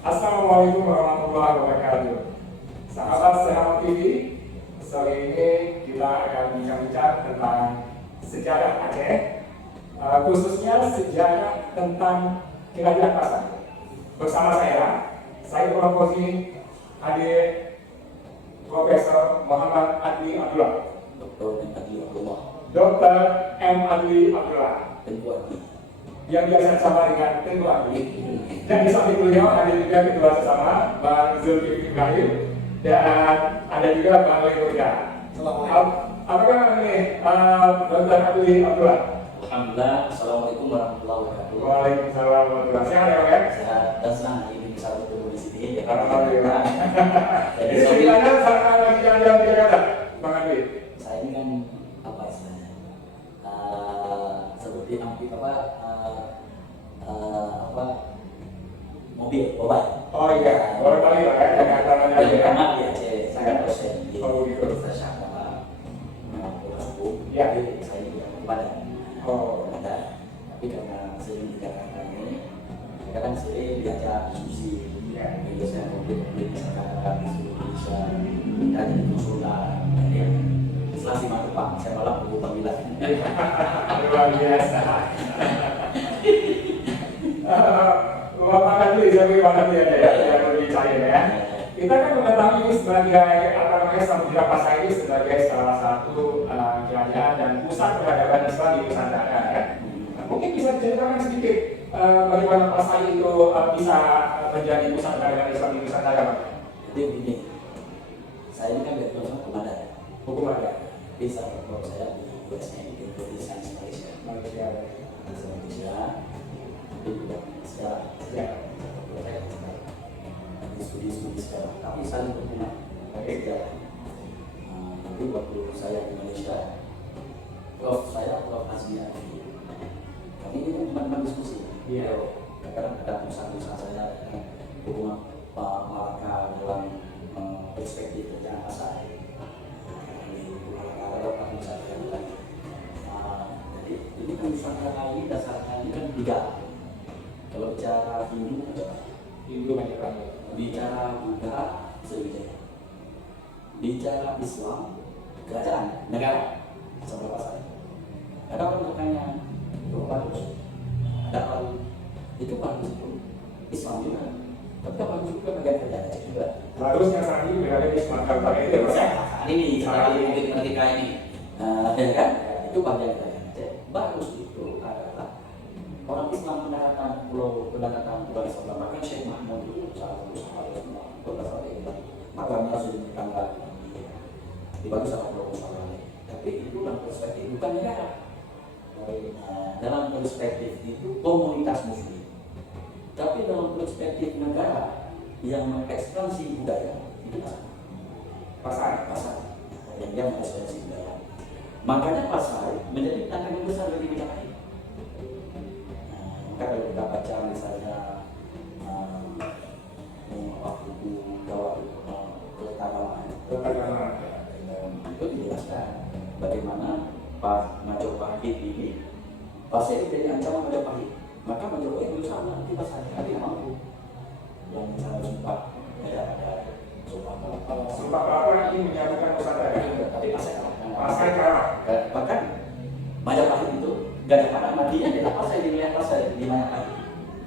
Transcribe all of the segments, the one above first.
Assalamualaikum warahmatullahi wabarakatuh. Sahabat Seramah TV, sore ini kita akan bincang-bincang tentang sejarah Aceh, khususnya sejarah tentang Kerajaan Pasai. Bersama saya Prof. Hadir Profesor Muhammad Adli Abdullah, Dr. M. Adli Abdullah, yang biasa sama dengan Tengku Adli. Dan di samping beliau ada juga ketua sesama Bang Zulkifli Ibrahim, dan ada juga Bang Leoga. Apakah ini Dr. Adli Abdullah? Alhamdulillah. Assalamualaikum warahmatullahi wabarakatuh. Waalaikumsalam warahmatullahi wabarakatuh. Sehat ya, Pak? Sehat dan senang hari ini bisa bertemu di sini. Alhamdulillah. Jadi ceritanya saat lagi jalan-jalan di Jakarta, Bang Adli. saya ini kan apa istilahnya? Seperti mobil, mobile. Oh iya, baru kali lah ya, Jakarta Karena mana di Aceh saya dosen di Oh, gitu. Universitas Agama Hukum. Ya. Jadi saya juga kepada Oh. ada. Tapi karena sering di Jakarta ini, kadang sering diajak diskusi. Jadi saya mungkin misalkan di Indonesia dan di konsulat. Jadi setelah simak Pak, saya malah mau panggilan. Luar biasa. Bapak Adli, saya beri Bang Adli aja ya, yang lebih cair ya. Kita kan mengetahui ini sebagai Samudra Pasai ini sebagai salah satu kerajaan dan pusat peradaban Islam di Nusantara ya. Mungkin bisa diceritakan sedikit bagaimana Pasai itu bisa menjadi pusat peradaban Islam di Nusantara, Pak? Jadi begini, saya ini kan background komandan. Hukum ada. Bisa background saya di USN, di Universitas Malaysia. Malaysia. Malaysia, itu juga sejarah. Ya. Studi sejarah, tapi saling berhubungan. Sejarah. Tapi waktu saya di Malaysia, Prof Hasbi Adi, kami ini kan teman-teman diskusi. Iya. Kadang ada tulisan-tulisan saya dengan hubungan Pak Malaka dalam perspektif kerjaan Pasai. Di Malaka ada Pak Musa lagi. Jadi ini kan Nusantara ini dasarnya ini kan tiga. Kalau bicara Hindu Banyak banget. bicara Buddha, Sriwijaya. Bicara Islam, kerajaan, negara, sama Pasai. Ada orang bertanya, itu bagus. Ada orang itu bagus itu Islam juga. Tapi bagus juga bagian kerajaan Aceh juga. Harusnya saat ini berada di Sumatera Utara itu ya, Pak? Ini ketika ini, ya kan? Itu bagian kerajaan Aceh. Bagus itu adalah orang Islam mendaratan pulau Islam. Bahkan Syekh Mahmud itu salah satu sahabat Islam. Beberapa ini makamnya sudah ditanggal di bagus sama pulau Islam. Tapi itu dalam perspektif bukan negara. Dalam perspektif itu komunitas Muslim. Tapi dalam perspektif negara yang mengekspansi budaya itu pasar yang dia mengekspansi budaya. Makanya Pasai menjadi tantangan besar bagi Majapahit. Maka kalau kita baca misalnya buku Jawa Ketataman itu dijelaskan bagaimana Pak Majapahit ini Pasai ini jadi ancaman Majapahit. Maka Majapahit berusaha nanti Pasai tapi mampu yang misalnya Sumpah Pelapor ini menyatukan Nusantara. tapi Pasai Pasai kalah. bahkan Majapahit itu gak ada pada matinya tidak Pasai di wilayah Pasai di Majapahit.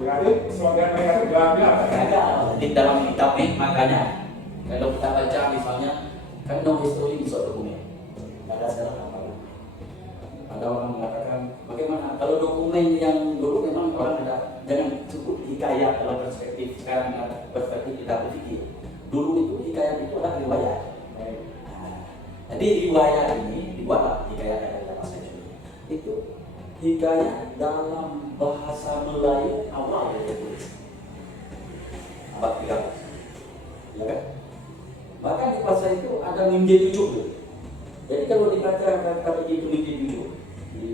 Berarti slogan mereka itu gagal. Gagal di dalam kitab ini. Makanya kalau kita baca misalnya kan no history di suatu dokumen ada sejarah apa. Ada orang mengatakan bagaimana kalau dokumen yang dulu memang orang ada jangan sebut hikayat dalam perspektif sekarang ada perspektif kita berpikir dulu itu hikayat itu adalah riwayat. Jadi riwayat ini dibuatlah hikayat dari Pasai itu hikayat dalam bahasa Melayu awal itu abad 13, ya kan? Bahkan di Pasai itu ada Minje 7. Jadi kalau dibaca kata itu Minje 7 di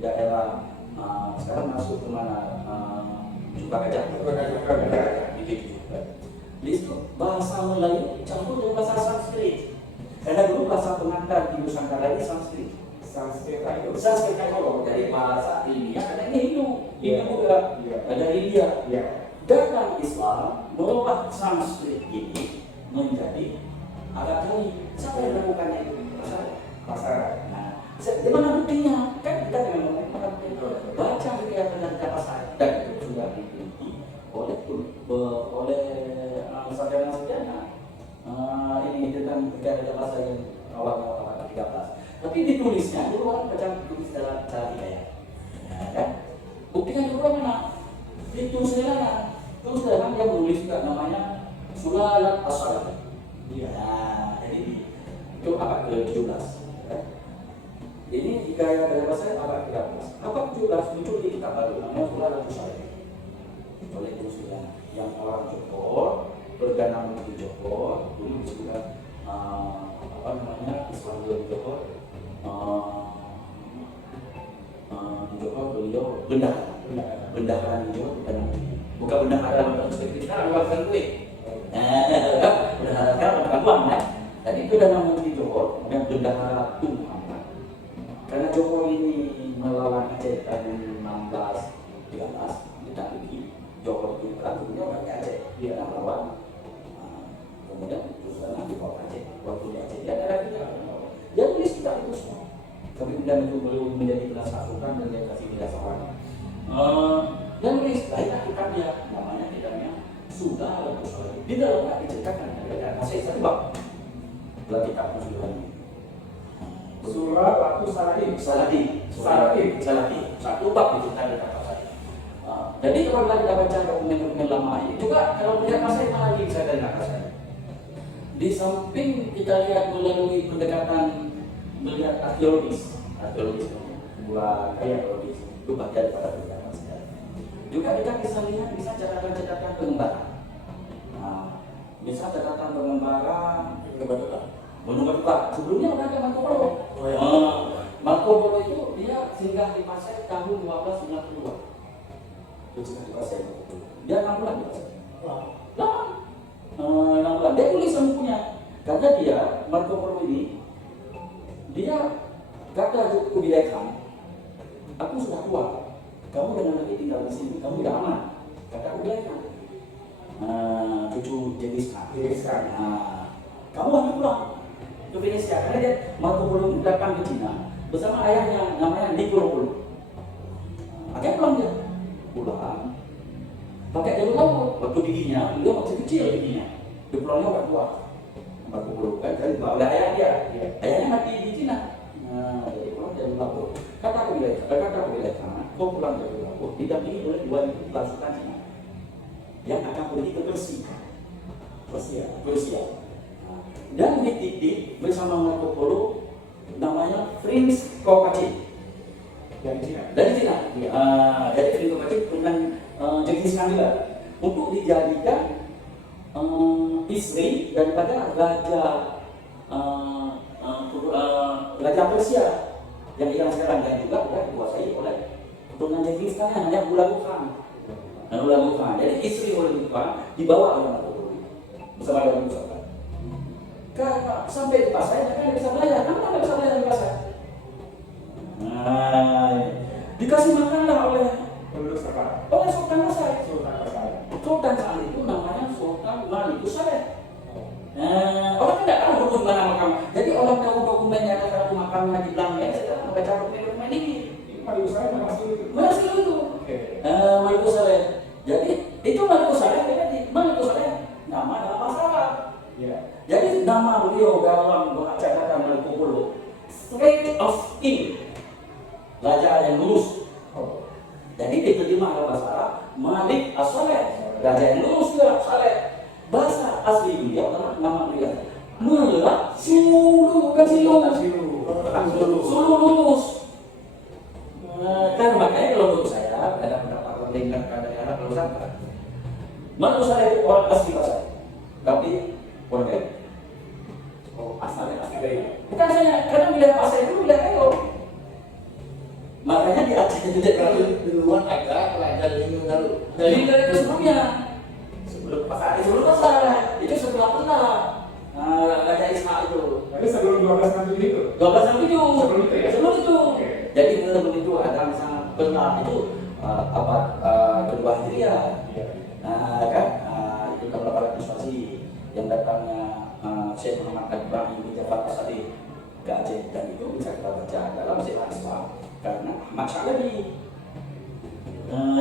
daerah sekarang masuk ke mana Cukah Gajah, Minje 7. Di situ bahasa Melayu campur dengan bahasa Sanskrit. Karena dulu bahasa pengantar di Nusantara ini Sanskrit. Sanskrit itu. Sanskrit dari bahasa India, ada Hindu juga, ada India. Ya. Dalam Islam merubah Sanskrit ini menjadi agak jauh. Siapa yang melakukannya itu? Masalah. Nah, di mana buktinya? Kan kita dengan baca kegiatan dan kata saya, dan itu sudah diteliti oleh sarjana-sarjana ini tentang kegiatan bahasa yang awal 13. Tapi ditulisnya itu orang tulis dalam cara hidayah. Nah, kan? Buktinya juga mana? Ditulis dalam terus dalam dia menulis juga namanya Sulalat As-Salat. Iya. Nah, jadi itu abad ke-17. Ini hikayat dari bahasa abad ke-13. Abad ke-17 muncul di kitab baru namanya Sulalat As-Salat. Oleh Muslim yang orang Johor berganam di Johor, dulu disebut apa namanya Islam di Johor. Di Johor beliau bendahara di Johor dan bukan bendahara dalam perspektif kita luaskan duit. Bendahara sekarang bukan uang ya. Dan itu dan nama di Johor yang bendahara Tuhan. Karena Johor ini melawan Aceh tahun 1613 tidak lagi Johor itu berarti orang Aceh dia melawan. Kemudian terus nanti bawa Aceh waktu di Aceh dia ada dia. Dia tulis kita itu semua. Tapi kemudian itu belum menjadi kelas pasukan dan dia kasih tidak seorang. Dan nulis banyak kitabnya, namanya kitabnya sudah di dalamnya diceritakan ada masih satu bab dalam kitab Muslim. Surah waktu Salati. Satu bab diceritakan kata saya. Jadi kalau kita baca dokumen-dokumen lama ini juga kalau melihat masa mana lagi bisa dari kata saya. Di samping kita lihat melalui pendekatan melihat arkeologis buat arkeologis itu bagian daripada pendekatan sejarah. Juga kita bisa lihat bisa catatan pengembara. Nah, bisa catatan pengembara menunggu sebelumnya ada Marco Polo. Marco Polo itu dia singgah di Pasai tahun 1292. Dia 6 bulan di Pasai. 6 bulan. Dia tulis bukunya. Karena dia Marco Polo ini dia kata Kubilai Khan, aku sudah tua, kamu dengan lagi tinggal di sini, kamu tidak aman. Kata Kubilai Khan, cucu Genghis Khan. Kamu harus pulang ke Venesia. Karena dia Marco Polo datang ke Cina bersama ayahnya namanya Niccolo Polo. Akhirnya pulang dia, pakai jalur laut. Waktu giginya, dia masih kecil giginya. Dia pulangnya agak tua. Marco Polo kan, jadi oleh ayah dia. Ayahnya mati di Cina. Jadi pulang jalur laut. Kata aku bilang, kau pulang jalur laut didampingi oleh 2 pasukan Cina yang akan pergi ke Persia. Dan dititip bersama Marco Polo namanya Prince Kokachin dari Cina. Jadi Prince Kokachin dengan Genghis Khan juga untuk dijadikan istri daripada Raja Persia yang hilang sekarang dan juga dikuasai oleh keturunan Genghis Khan yang Hulagu Khan. Jadi istri Hulagu Khan dibawa oleh Marco Polo bersama dengan Musa. Karena sampai di pasar, mereka bisa belajar. Kenapa nggak bisa belajar di pasar? Dikasih makanlah oleh Sultan Pasar. Sultan saat itu namanya Sultan Malikus Saleh. Orang tidak tahu dokumen makam. Jadi orang tahu dokumennya ada satu makamnya di belakangnya. Saya membaca dokumen ini. Malikus Saleh masih itu. Malikus Saleh. Jadi itu Malikus Saleh. Malikus Saleh nama masalah. Jadi nama beliau dalam bahasa kata Marco Polo Straight of King, raja yang lurus. Jadi diterjemah dalam bahasa Arab Malik As-Saleh, raja yang lurus juga Saleh. Bahasa asli beliau adalah nama beliau Mullah Sulu, bukan Sulu lurus. Kan makanya kalau menurut saya ada pendapat tingkat dari Arab lurus apa? Marco Saleh orang asli bahasa, tapi orang asalnya asli. Bukan saya, karena wilayah pasar itu wilayah Elo. Makanya di Aceh itu duluan agak pelajar ini dulu. dari itu sebelumnya. Sebelum pasar itu setelah pernah Raja Ishak itu. Tapi sebelum 1267 itu? 1267. Sebelum itu. Oke. Jadi sebelum itu ada misalnya pernah itu abad kedua Hijriah. Kan? yang datangnya Syekh Muhammad Ibrahim di Jafar Asadi ke Aceh, dan itu bisa kita baca dalam sejarah Islam karena Ahmad Syalabi.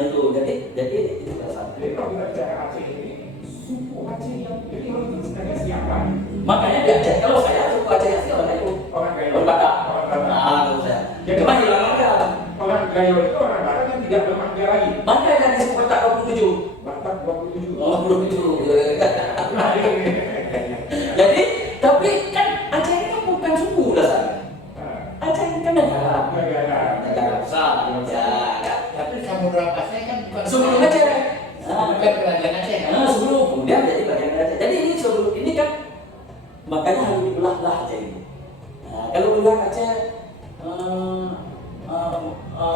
Itu jadi itu salah satu. Jadi kalau kita bicara Aceh ini, suku Aceh yang beliau itu sebenarnya siapa? Makanya di Aceh, kalau saya suku Aceh asli orang itu Orang Gayo. orang Batak. Orang Batak. Kalau saya. Jadi Cuma hilangkan. orang Gayo itu orang Batak yang tidak bermakna lagi. Mana yang di suku Batak 27? Batak 27. Oh, 27. Nah, ini. Jadi, tapi kan Aceh itu bukan suku dasarnya. Aceh ini kan negara. Negara besar Indonesia. Tapi Samudra Pasai kan bukan Sebelum Aceh. bukan kerajaan Aceh kan? Sebelum kemudian jadi bagian dari Aceh. Jadi ini sebelum ini kan makanya harus dibelah-belah Aceh ini. Nah, kalau melihat Aceh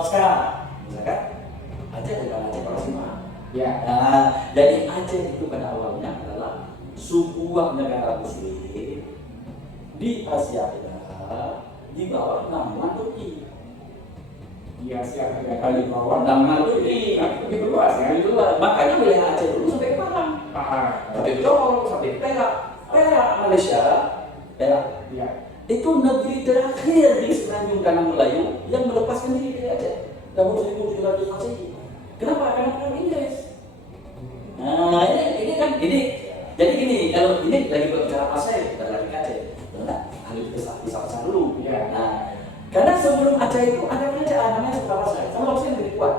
sekarang, misalkan Aceh bukan Aceh Parasima. Ya. Nah, jadi Aceh itu pada awalnya adalah sebuah negara Muslim di Asia Tenggara di bawah naungan Turki. Di Asia Tenggara di bawah. Naungan Turki. Begitu luas ya. Itu lah. Makanya wilayah Aceh dulu sampai ke Pahang, sampai ke Johor, sampai ke Perak, Malaysia, Perak. Ya. Itu negeri terakhir di semenanjung Tanah Melayu yang melepaskan diri dari Aceh tahun 1700 Masehi. Kenapa? Karena perang Inggris. Nah, ini kan jadi gini, kalau ini lagi berbicara Pasai, kita lagi ke Aceh. Benar? Harus bisa dulu. Ya. Nah, karena sebelum Aceh itu ada kerajaan namanya Sumatera Pasai. Sama Pasai yang lebih kuat.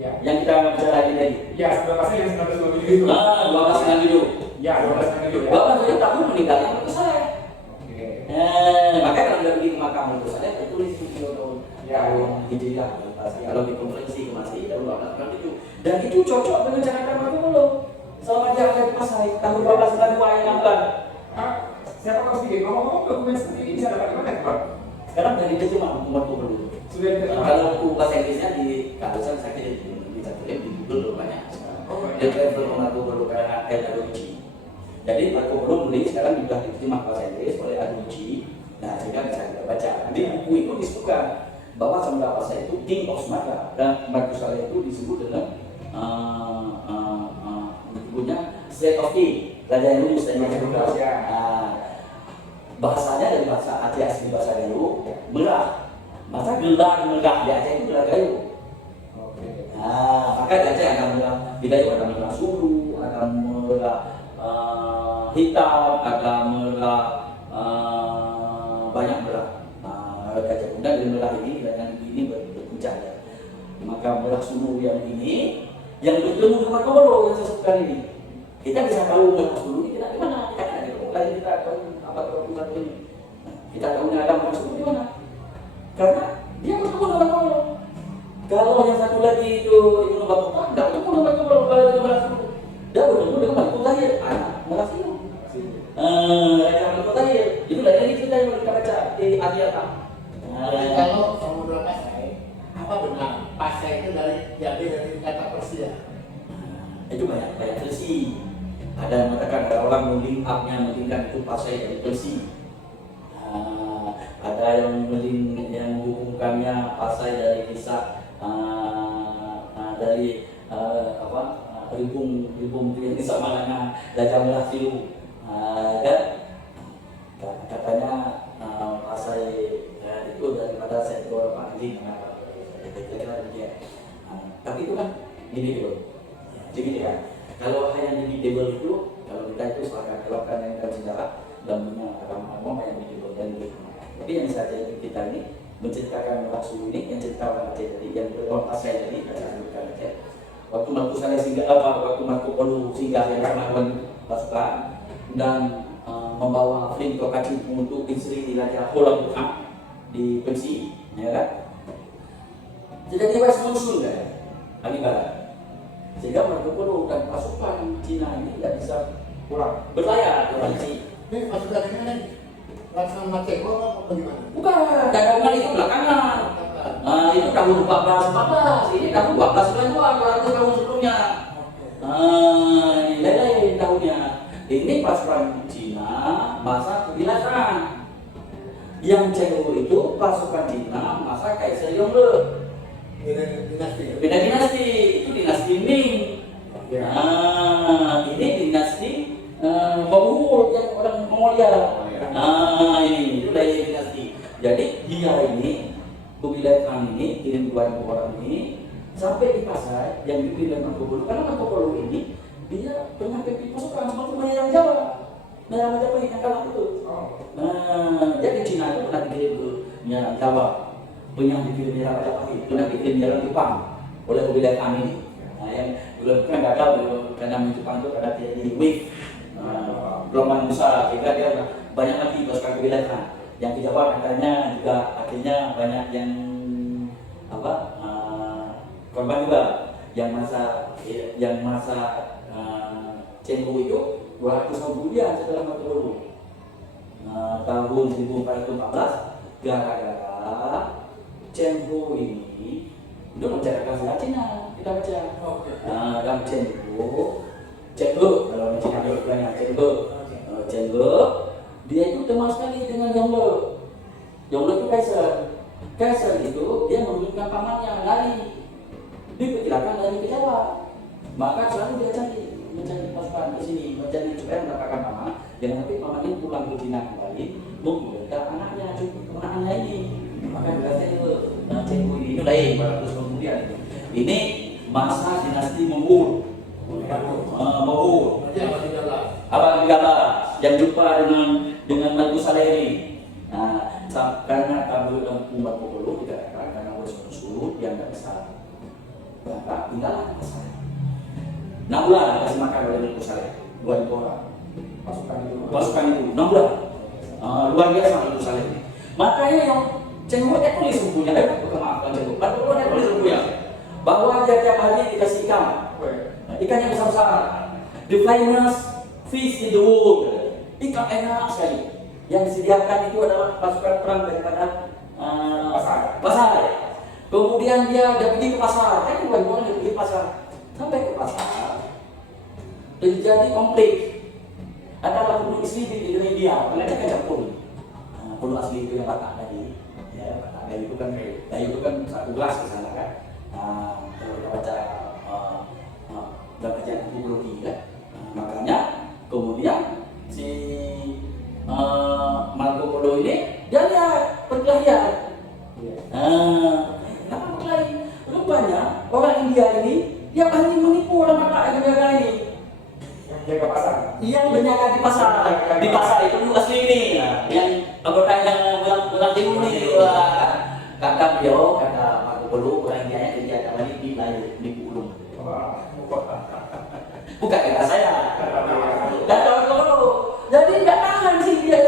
Ya. Yang kita bicara lagi tadi. Ya, sebelah pasar yang 1927 itu. 1297. Ya, 1297 ya. 1297 tahun meninggalnya Mertua Saleh. Oke. Makanya kalau udah pergi ke makam Mertua Saleh, tertulis video tahun Hijriah. Kalau di konferensi masih tahun 1297. Dan itu cocok dengan cara Marco Polo. Selama dia ada di Pasai tahun 1292 yang lambat. Siapa tahu sedikit, ngomong-ngomong dokumen seperti ini bisa dapat di mana, Pak? Sekarang dari terjemah Marco Polo. Sudah diterima. Kalau buku bahasa Inggrisnya di kalusan saya kira di Google banyak. Dia travel Marco Polo karena Aducci. Jadi Marco Polo mulai sekarang sudah diterima bahasa Inggris oleh Aducci. Nah, sehingga bisa kita baca. Di buku itu disebutkan bahwa Samudra Pasai itu King of Sumatra dan Mertua Saleh itu disebut dengan disebutnya State of King, Raja yang lulus dan yang lulus. Bahasanya dari bahasa Aceh asli bahasa Gayo, merah. Maka gelar merah di Aceh itu gelar Gayo. Maka di Aceh ada merah, di Gayo ada merah Sulu, ada merah hitam, ada merah banyak merah. Gajah Muda dari merah ini dengan ini berpuncak ya. Maka merah Sulu yang ini yang bertemu dengan Marco yang saya sebutkan ini, kita bisa tahu merah Sulu ini kita di mana? Lagi kita tahu apa pusat ini. Kita tahu ada merah Sulu di mana? Karena dia bertemu dengan Marco. Kalau yang satu lagi itu Ibnu Battuta, tidak bertemu dengan Marco kalau dengan merah Sulu. Dia bertemu dengan Marco Tahir, anak merah Sulu. Raja Marco Tahir itu lagi kita yang kita baca di Adiata. Kalau Samudra Pasai, apa benar Pasai itu diambil dari kata Persia? Itu banyak versi. Ada yang mengatakan ada orang mentingkan itu Pasai dari Persia. Ada yang menghubungkannya Pasai dari kisah dari rimbung yang sama dengan Raja Merah Silu. Katanya Pasai itu daripada sektor Panji, kira-kira begitu. Tapi itu kan debatable. Jadi ya, kalau hanya debatable itu, kalau kita itu sepakat kalau kan yang dalam sejarah dan punya apa yang debatable dan gitu. Tapi yang saya jadi kita ini menceritakan Rasul ini, yang ceritakan Aceh tadi, yang berlaku Pasai tadi, bukan Aceh. Waktu Marco Saleh singgah waktu Marco Polo singgah yang melakukan pasukan dan membawa Flint Tokati untuk istri di Raja Holam Bukang di Persia, ya kan? Jadi West Monsoon kan, Ali Barat. Sehingga Marco Polo dan pasukan Cina ini tidak bisa Pulang. berlayar ke Persia. Ini pasukan ini kan Laksamana Ceko apa gimana? Bukan, dagangan itu belakangan. Nah, itu tahun 1414, ini tahun 1292, 200 tahun sebelumnya. Ini lain tahunnya. Ini pasukan Cina masa kebilasan. Yang Ceko itu pasukan Cina masa Kaisar Yongle. Beda dinasti, itu dinasti Ming. Ya. Ini dinasti Mabu. Mongolia. Nah ini itu daya dinasti. Jadi dia ini Kubilai Khan ini kirim 2.000 orang ini sampai di Pasai yang dipimpin Marco Polo. Karena Marco Polo ini dia pernah pimpin pasukan waktu menyerang Jawa. Menyerang Jawa yang kalah itu. Nah, jadi Cina itu pernah dikirim ke menyerang Jawa. Pernah dikirim menyerang Jawa, pernah dikirim menyerang Jepang oleh Kubilai Khan ini. Nah, yang dulu kan gagal karena Jepang itu karena dia di wave. Gelombang besar, sehingga dia banyak lagi pasukan Kubilai Khan. Yang di Jawa katanya juga akhirnya banyak yang korban juga. Yang masa Cheng Ho itu 200 tahun kemudian setelah Marco Polo. Tahun 1414 gara-gara Cheng Ho ini itu menceritakan sejarah Cina, kita baca. Dan Cheng Ho kalau Cina itu bilangnya Cheng Ho, dia itu teman sekali dengan Yongle. Yongle itu kaisar itu dia menurunkan pamannya lari, diperkirakan lari ke Jawa. Maka selalu dia mencari pasukan ke sini, mencari supaya mendapatkan paman. Jangan sampai paman ini pulang ke Cina kembali, menggunakan anaknya ini. Maka berarti itu Cheng Ho ini lain 200 tahun kemudian itu. Ini masa dinasti Mongol. Abang Gala yang jumpa dengan Maju Saleri. Nah, karena kabel umat Mongol dikatakan karena oleh suatu yang tidak besar. Maka tinggallah besar. 6 bulan kasih makan oleh Maju Saleri. 2.000 orang. Pasukan itu 6 bulan. Luar biasa Maju Saleri. Makanya yang Cheng Ho tulis bukunya, maafkan Cheng Ho. Baru dia tulis bukunya bahwa dia tiap hari dikasih ikan. Ikan yang besar-besar. The finest fish in the world. Ikan enak sekali. Yang disediakan itu adalah pasukan perang daripada pasar. Kemudian dia pergi ke pasar. Kan bukan dia pergi ke pasar. Sampai ke pasar terjadi konflik. Ada puluh istri di Indonesia. Mereka kan campur. Puluh asli itu yang Batak tadi. Ya, Batak itu kan satu gelas ke sana kan. Kalau kita baca dalam kajian antropologi kan. Makanya kemudian si Marco Polo ini dia lihat perkelahian. Kenapa perkelahian? Rupanya orang India ini dia ahli menipu orang Batak yang berjaga ini. Yang jaga pasar. Yang berjaga di pasar. Di pasar itu dulu asli ini. Yang anggota yang bilang timur ini. Kata beliau, kata Marco Polo, orang India yang dia ada di Ulung. Bukan kata saya. Kata Marco Polo. Jadi nggak tahan sih dia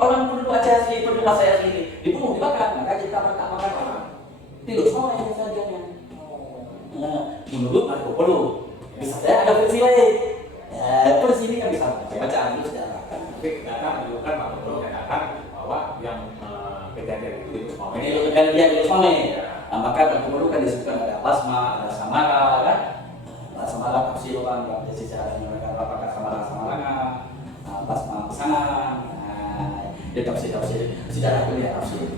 orang penduduk Aceh asli, penduduk saya asli ini dibunuh, dibakar. Maka kita makan orang. Tidak semua yang sajiannya. Menurut Marco Polo, bisa saya ada versi lain. Terus ini kan bisa baca dulu sejarah. Tapi ternyata menunjukkan Marco Polo katakan bahwa yang kejadian itu semua ini kan dia di semua. Maka Marco Polo kan disebutkan ada Basma, ada Samara kan. Samara tafsir orang yang dari sejarah mereka apakah Samara Basma sana. Dia tafsir sejarah kuliah tafsir.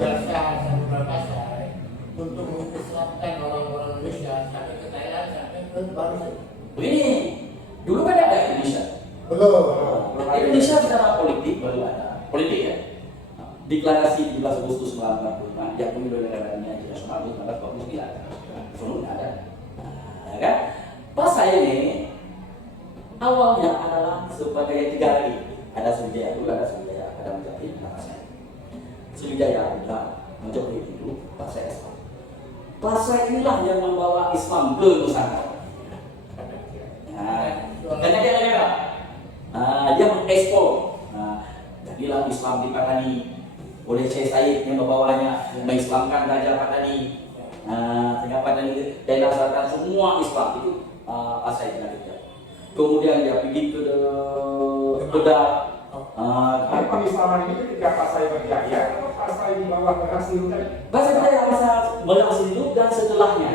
Jasa Samudra Pasai untuk mengislamkan orang-orang Indonesia sampai ke Thailand sampai ke Bali. Ini dulu kan ada Indonesia. Belum. Indonesia secara politik baru ada. Politik ya. Deklarasi 17 Agustus 1945 yang pemilu negara dunia internasional 1949. Sebelum ada. Ya kan? Pasai ini awalnya adalah sebagai 3 lagi. Ada Sriwijaya dulu, ada Sriwijaya, ada Majapahit, ada Pasai. Sriwijaya adalah Majapahit itu Pasai Islam. Pasai inilah yang membawa Islam ke Nusantara. Karena dia mengekspor. Jadilah Islam di Patani oleh Syekh Said yang membawanya mengislamkan Raja Patani. Sehingga Patani daerah selatan semua Islam itu Pasai Indonesia. Kemudian dia pergi ke Kedah. Tapi pengislaman ini ketika Pasai berjaya atau Pasai di bawah berhasil tadi? Pasai berjaya masa berhasil itu dan setelahnya.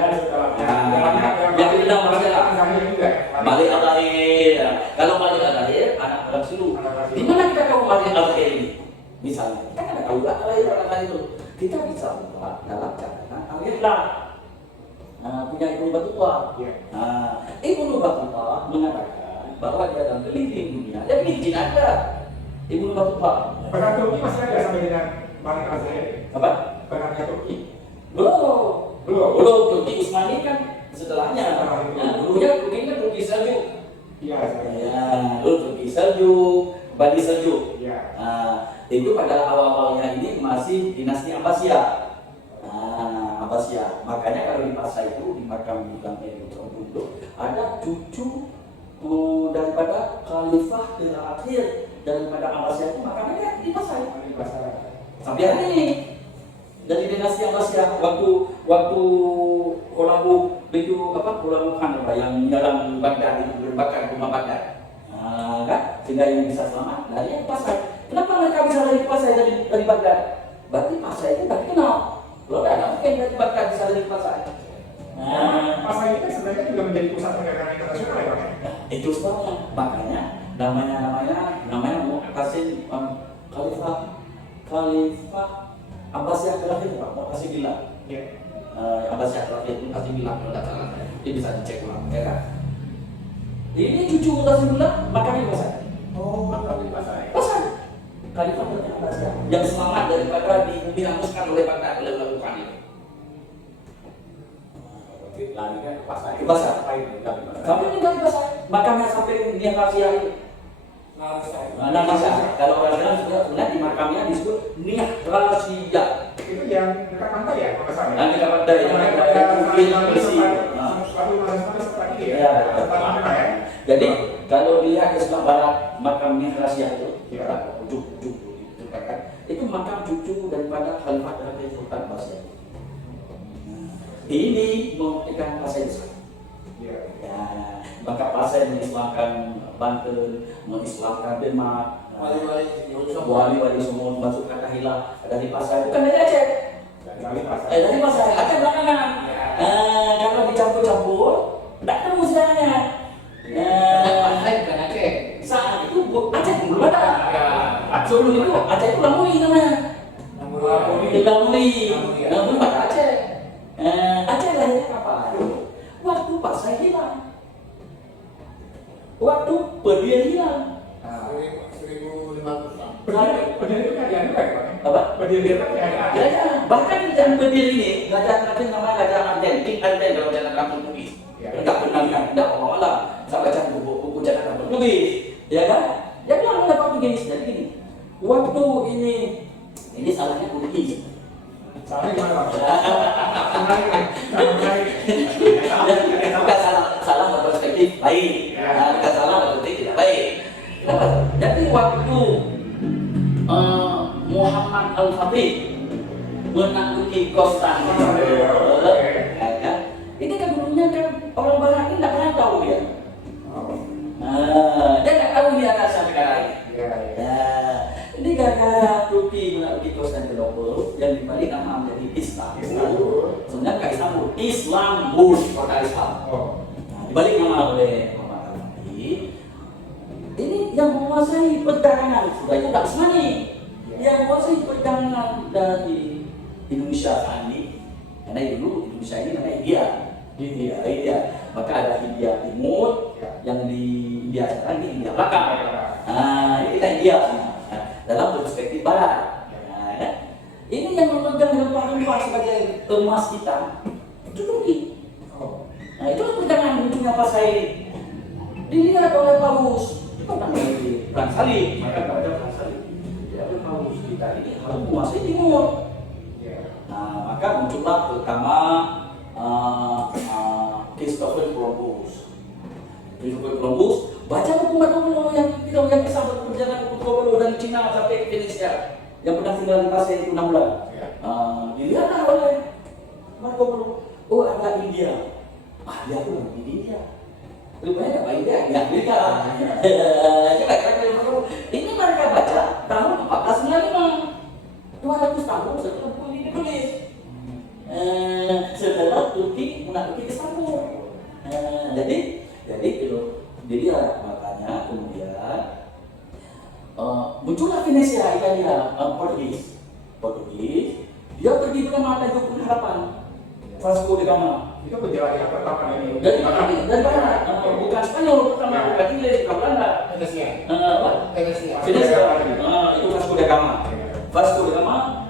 Yang kita masalah Balik Al-Lahir. Kalau Balik Al-Lahir anak orang Sulu. Di mana kita tahu Balik Al-Lahir ini? Misalnya, kita kan tahu Al-Lahir itu. Kita bisa buat dalam catatan Al-Lahir. Punya Ibnu Battuta. Ibnu Battuta mengatakan bahwa dia dalam keliling dunia, dia bikin ada Ibnu Battuta. Perang Turki masih ada sampai dengan Bani Azhar. Apa? Perangnya Turki. Belum. Turki Utsmani kan setelahnya. Nah, dulunya Turki kan Turki Seljuk. Iya. Ya, dulu Turki Seljuk, Bani Seljuk. Iya. Nah, itu pada awal-awalnya ini masih dinasti Abbasiyah. Abbasiyah. Makanya kalau di Pasai itu di makam Bukit itu ada cucu daripada khalifah terakhir daripada Abbasiyah itu makamnya di Pasai. Sampai hari ini dari dinasti Abbasiyah waktu Hulagu itu Hulagu Khan yang menyerang Baghdad itu berbakar rumah Baghdad. Kan sehingga yang bisa selamat dari Pasai. Kenapa mereka bisa dari Pasai dari Baghdad? Berarti Pasai itu tak kenal. Lo tidak mungkin dari Baghdad bisa dari Pasai. Pasai ini kan sebenarnya juga menjadi pusat perdagangan internasional ya Pak? Itu sebabnya. Makanya namanya Mu'tasim Khalifah Abbasiyah terakhir Pak, Mu'tasim Billah. Iya. Abbasiyah terakhir Mu'tasim Billah kalau tidak salah. Ini bisa dicek ulang, ya kan? Ini cucu Mu'tasim Billah makamnya di Pasai. Oh, makam di Pasai. Pasai. Khalifah terakhir Abbasiyah yang selamat daripada dihanguskan oleh Baghdad oleh melakukan itu. Lari kan ke Pasai. Ke Pasai. Sampai tinggal di Pasai. Makamnya sampai dia Abbasiyah itu. Nah, kalau orang bilang sebenarnya di makamnya disebut Niah Rasiyah. Itu yang dekat pantai ya, kalau nggak salah. Nah, dekat pantai yang ada bukit bersih. Jadi kalau dilihat ke sebelah barat makam Niah Rasiyah itu, itu makam cucu daripada Khalifah terakhir Sultan Abbasiyah. Ini menghentikan Pasai besar. Ya, maka Pasai mengislamkan Banten, mengislamkan Demak, wali-wali semua masuk ke Kahila dari Pasai. Bukan dari Aceh. Dari Pasai. Aceh belakangan. Kalau dicampur-campur, tidak ketemu sebenarnya. Pasai bukan Aceh. Saat itu Aceh belum ada. Sebelum itu Aceh itu Lamui namanya. Lamui. Belum ada Aceh. Aceh lahirnya kapan? Waktu Pasai hilang. Waktu Bedian hilang. 1500. Berdiri itu kan diadu kan Pak? Apa? Berdiri kan diadu. Ya. Bahkan di dalam Bedian ini gajah terakhir namanya gajah Arden, King Arden kalau dalam kampung Bugis. Tidak benar kan? Tidak Allah. Saya baca buku Jakarta Bugis, ya kan? Dia bilang dapat begini, jadi gini. Waktu ini salahnya Bugis. Salahnya gimana Pak? Bukan salah perspektif baik, bukan salah perspektif tidak baik. Jadi waktu Muhammad Al-Fatih menakluki Konstantinopel, ini kan dulunya kan orang Barat ini tidak pernah tahu dia. Dia tidak tahu dia akan sampai ini. Ini gara-gara Turki menakluki Konstantinopel yang dibalik nama menjadi Istanbul. Sebenarnya bukan Istanbul, Islambul, kota Islam. Dibalik nama oleh Muhammad Al-Fatih. Ini yang menguasai perdagangan sudah itu tak Utsmani. Yang menguasai perdagangan dari Indonesia saat ini. Karena dulu Indonesia ini namanya India. Maka ada India Timur yang di India sekarang ini India belakang. Ini kita India. Dalam perspektif barat. Ini yang memegang rempah-rempah sebagai emas kita. Itu Turki. Nah, itu perdagangan ujungnya Pasai ini. Dilihat oleh Paus. Itu kan dari Perang Salib. Maka ada Perang Salib. Jadi Paus kita ini harus menguasai timur. Nah, maka muncullah pertama Christopher Columbus. Baca buku-buku yang kisah perjalanan Columbus dari Cina sampai Indonesia yang pernah tinggal di Pasai itu 6 bulan. Dilihatlah oleh Marco Polo. Oh, ada India. Dia tuh di India. Rupanya apa India? Di Amerika. Ini mereka baca tahun 1495. 200 tahun setelah buku ini ditulis. Setelah Turki menakluki Istanbul. Jadi itu dilihat makanya kemudian muncullah Venesia, Italia, Portugis. Dia pergi dengan mata Joko harapan. Vasco da Gama. Itu penjelasan yang pertama ini. Dari mana? Bukan Spanyol pertama, bukan Inggris, bukan Belanda. Venesia. Venesia. Vasco da Gama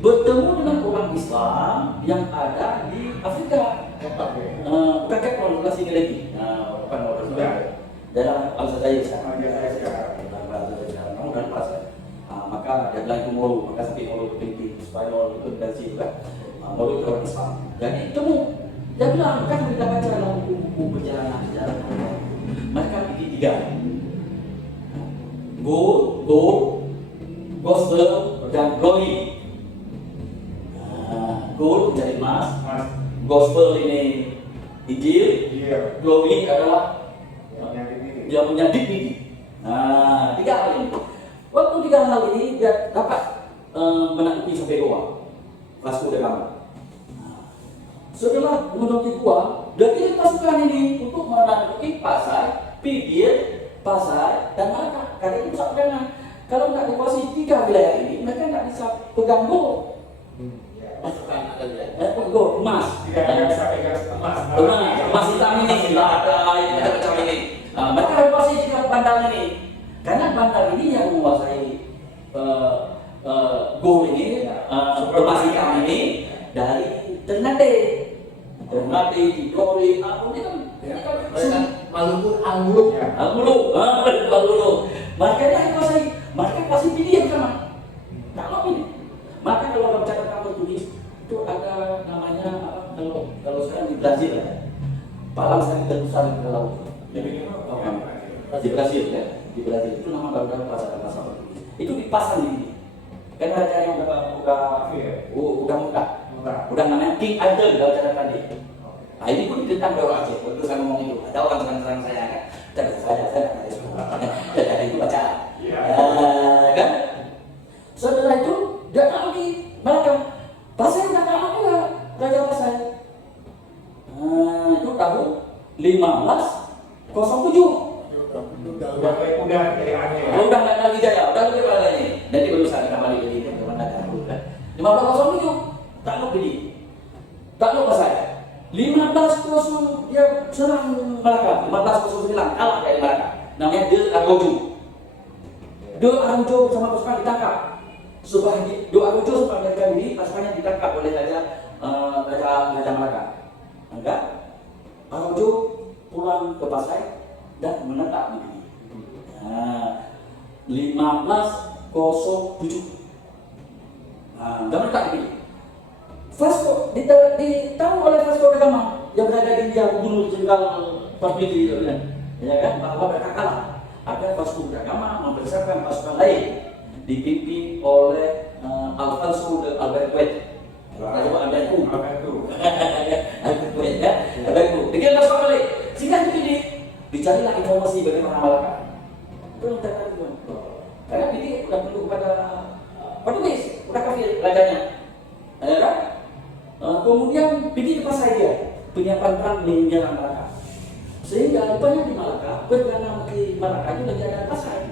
bertemu dengan orang Islam yang ada di Afrika. Bukan Cape Town, sini lagi. Bukan orang dalam Aljazair sekarang. Kamu kan pas ya. Maka dia bilang itu Moro, maka sampai Moro ke Filipina, Spanyol itu dari situ kan. Moro itu orang Islam. Jadi temu, dia bilang kan kita baca dalam buku perjalanan sejarah. Mereka bikin 3. Gold, gospel, dan glory. Gold menjadi emas, gospel ini Injil, glory adalah dia punya dignity. 3 hal ini. Waktu 3 hal ini dia dapat menaiki sampai Goa, Vasco da Gama. Setelah menaiki Goa, dia kirim pasukan ini untuk menaiki pasar, pinggir, pasar, dan Malaka. Karena itu pusat pegangan. Kalau tidak dikuasai 3 wilayah ini, mereka tidak bisa pegang Goa. Pasukan ada ya. Goa, emas. Tidak bisa pegang emas. Emas hitam ini, ada ini macam ini. Mereka menguasai 3 bandar ini. Karena bandar ini yang menguasai Goa ini, emas hitam ini dari Ternate, Tidore, ini kan Maluku Anglo. Anglo. Makanya mereka pasti pilih yang sama. Kalau ini, maka kalau dalam catatan Portugis itu ada namanya kalau sekarang di Brazil ya, palang sering terbesar di laut. Di Brazil ya, di Brazil itu nama bangunan pasar Portugis. Itu dipasang di sini. Kan ada yang udah muda, namanya King Idol kalau catatan tadi. Nah ini pun ditentang oleh orang Aceh. Waktu saya ngomong itu, ada orang serang saya kan, saya itu baca, kan? Setelah itu dia lagi mereka pasai nggak tahu juga Raja Pasai. Itu tahun 1507. Udah dari Aceh. Udah nggak lagi jaya, udah lebih pada ini. Nanti baru saya kembali ke ini kemana kan? 1507 takluk ini, takluk Pasai. 1500 dia serang Malaka. 1509 kalah dari Malaka. Namanya De Araujo. De Araujo sama pasukan ditangkap. De Araujo sama mereka ini pasukannya ditangkap oleh Raja Malaka. Maka Araujo pulang ke Pasai dan menetap di sini. 1507. Dan menetap di sini. Vasco ditahu oleh Vasco da Gama yang berada di India, Gubernur Jenderal Papili, ya kan, bahwa mereka kalah. Agar Vasco da Gama mempersiapkan pasukan lain dipimpin oleh Alfonso de Albuquerque. Alberto. Dengan pasukan lain, sehingga ini dicarilah informasi bagaimana Malaka. Itu yang terkait. Karena ini sudah perlu kepada Portugis, sudah kafir rajanya, ya kan? Kemudian bikin pasai dia penyiapan perang menyerang Malaka, sehingga rupanya di Malaka berganam di Malaka itu lagi ada pasai,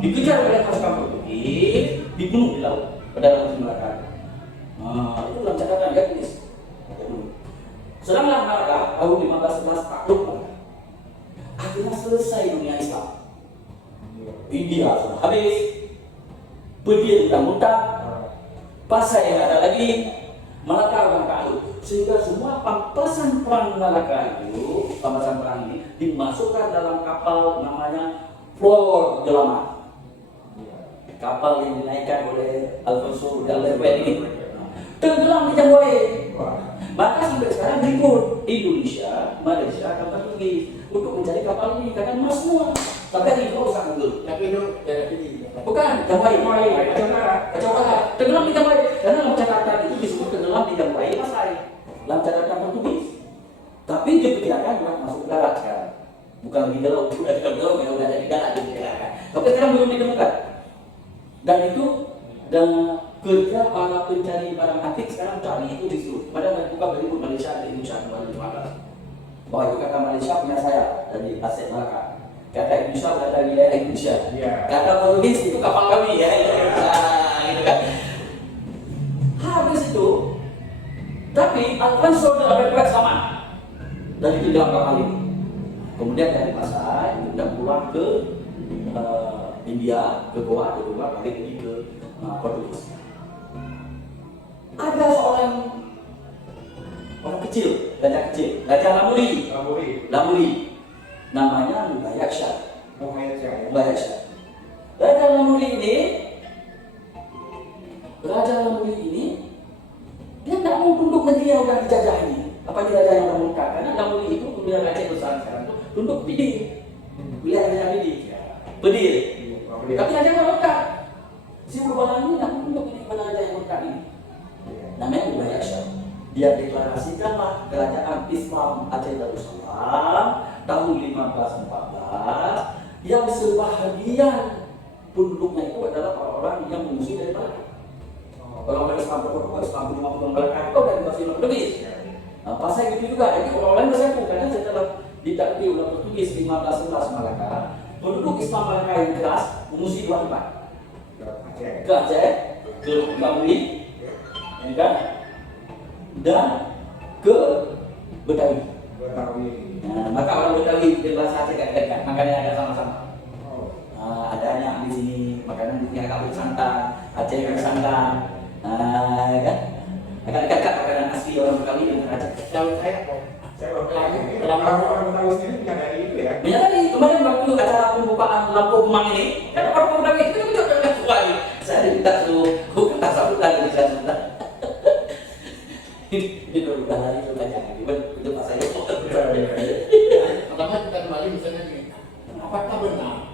dikejar oleh pasukan Portugis, dibunuh di laut pada laut Malaka. Itu dalam catatan dia tulis. Seranglah Malaka tahun 1511 takluk. Akhirnya selesai dunia Islam. India sudah habis, Persia sudah muntah, pasai yang ada lagi. Malaka orang takluk, sehingga semua pampasan perang Malaka itu, pampasan perang ini dimasukkan dalam kapal namanya Flor de la Mar. Kapal yang dinaikkan oleh Alfonso de Albuquerque ini tenggelam di Jambuai. Maka sampai sekarang ribut Indonesia, Malaysia, dan Portugis untuk mencari kapal ini karena emas semua. Tapi itu rusak dulu. Tapi itu daerah ini. Bukan, Jambuai. Tenggelam di Jambuai. Karena dalam catatan itu disebut tenggelam di Jambuai Pasai. Dalam catatan Portugis. Tapi diperkirakan sudah masuk ke darat sekarang. Bukan lagi di laut, sudah di laut, ya sudah di darat diperkirakan. Tapi sekarang belum ditemukan. Dan itu dan kerja para pencari barang antik sekarang cari itu di situ. Padahal mereka buka berikut Malaysia dan Indonesia 2015. Bahwa itu kata Malaysia punya saya dari aset Malaka. Kata Indonesia berada di wilayah Indonesia. Kata Portugis itu kapal kami ya. Gitu kan. Habis itu, tapi Alfonso de Albuquerque sama dan itu dalam kapal ini. Kemudian dari Pasai, kemudian pulang ke India, ke Goa, balik lagi ke Portugis. Ada seorang orang kecil, Raja Lamuri, namanya Mubayak Shah. Raja Lamuri ini dia tidak mau tunduk negeri yang sudah dijajah ini. Apalagi raja yang murka, karena Lamuri itu kemudian raja besar sekarang itu tunduk bidih, wilayahnya bidih. Tapi raja yang murka, si Mubarak ini tidak tunduk ini kepada raja yang murka ini. Namanya Mubayak Shah. Dia deklarasikanlah kerajaan Islam Aceh Darussalam tahun 1514 yang sebahagian penduduknya itu adalah orang-orang yang mengungsi dari Melaka. Orang-orang Islam Portugis, Islam Pulau Melaka itu dari Bahasa Portugis. Nah, pasal itu juga, jadi orang-orang bersatu karena setelah ditakdir oleh Portugis 1511 Melaka, penduduk Islam Melaka yang keras mengungsi dua tempat. Ke Aceh, ke Bangli, kan? Dan ke Betawi. Nah, maka orang Betawi di bahasa Aceh dekat, makanya ada sama-sama. Adanya di sini makanan di agak santan, Aceh yang santan, kan? Agak dekat makanan asli orang Betawi dengan Aceh. Jauh saya kok. Orang Betawi sendiri punya dari itu ya. Banyak tadi kemarin waktu acara pembukaan Lampu Kemang ini, kan orang Betawi itu juga dengan sekali. Saya diminta suruh kata sambutan dari saya sebentar. Ini udah lari sudah jangan itu pas saya. Pertama kita kembali misalnya gini, apakah benar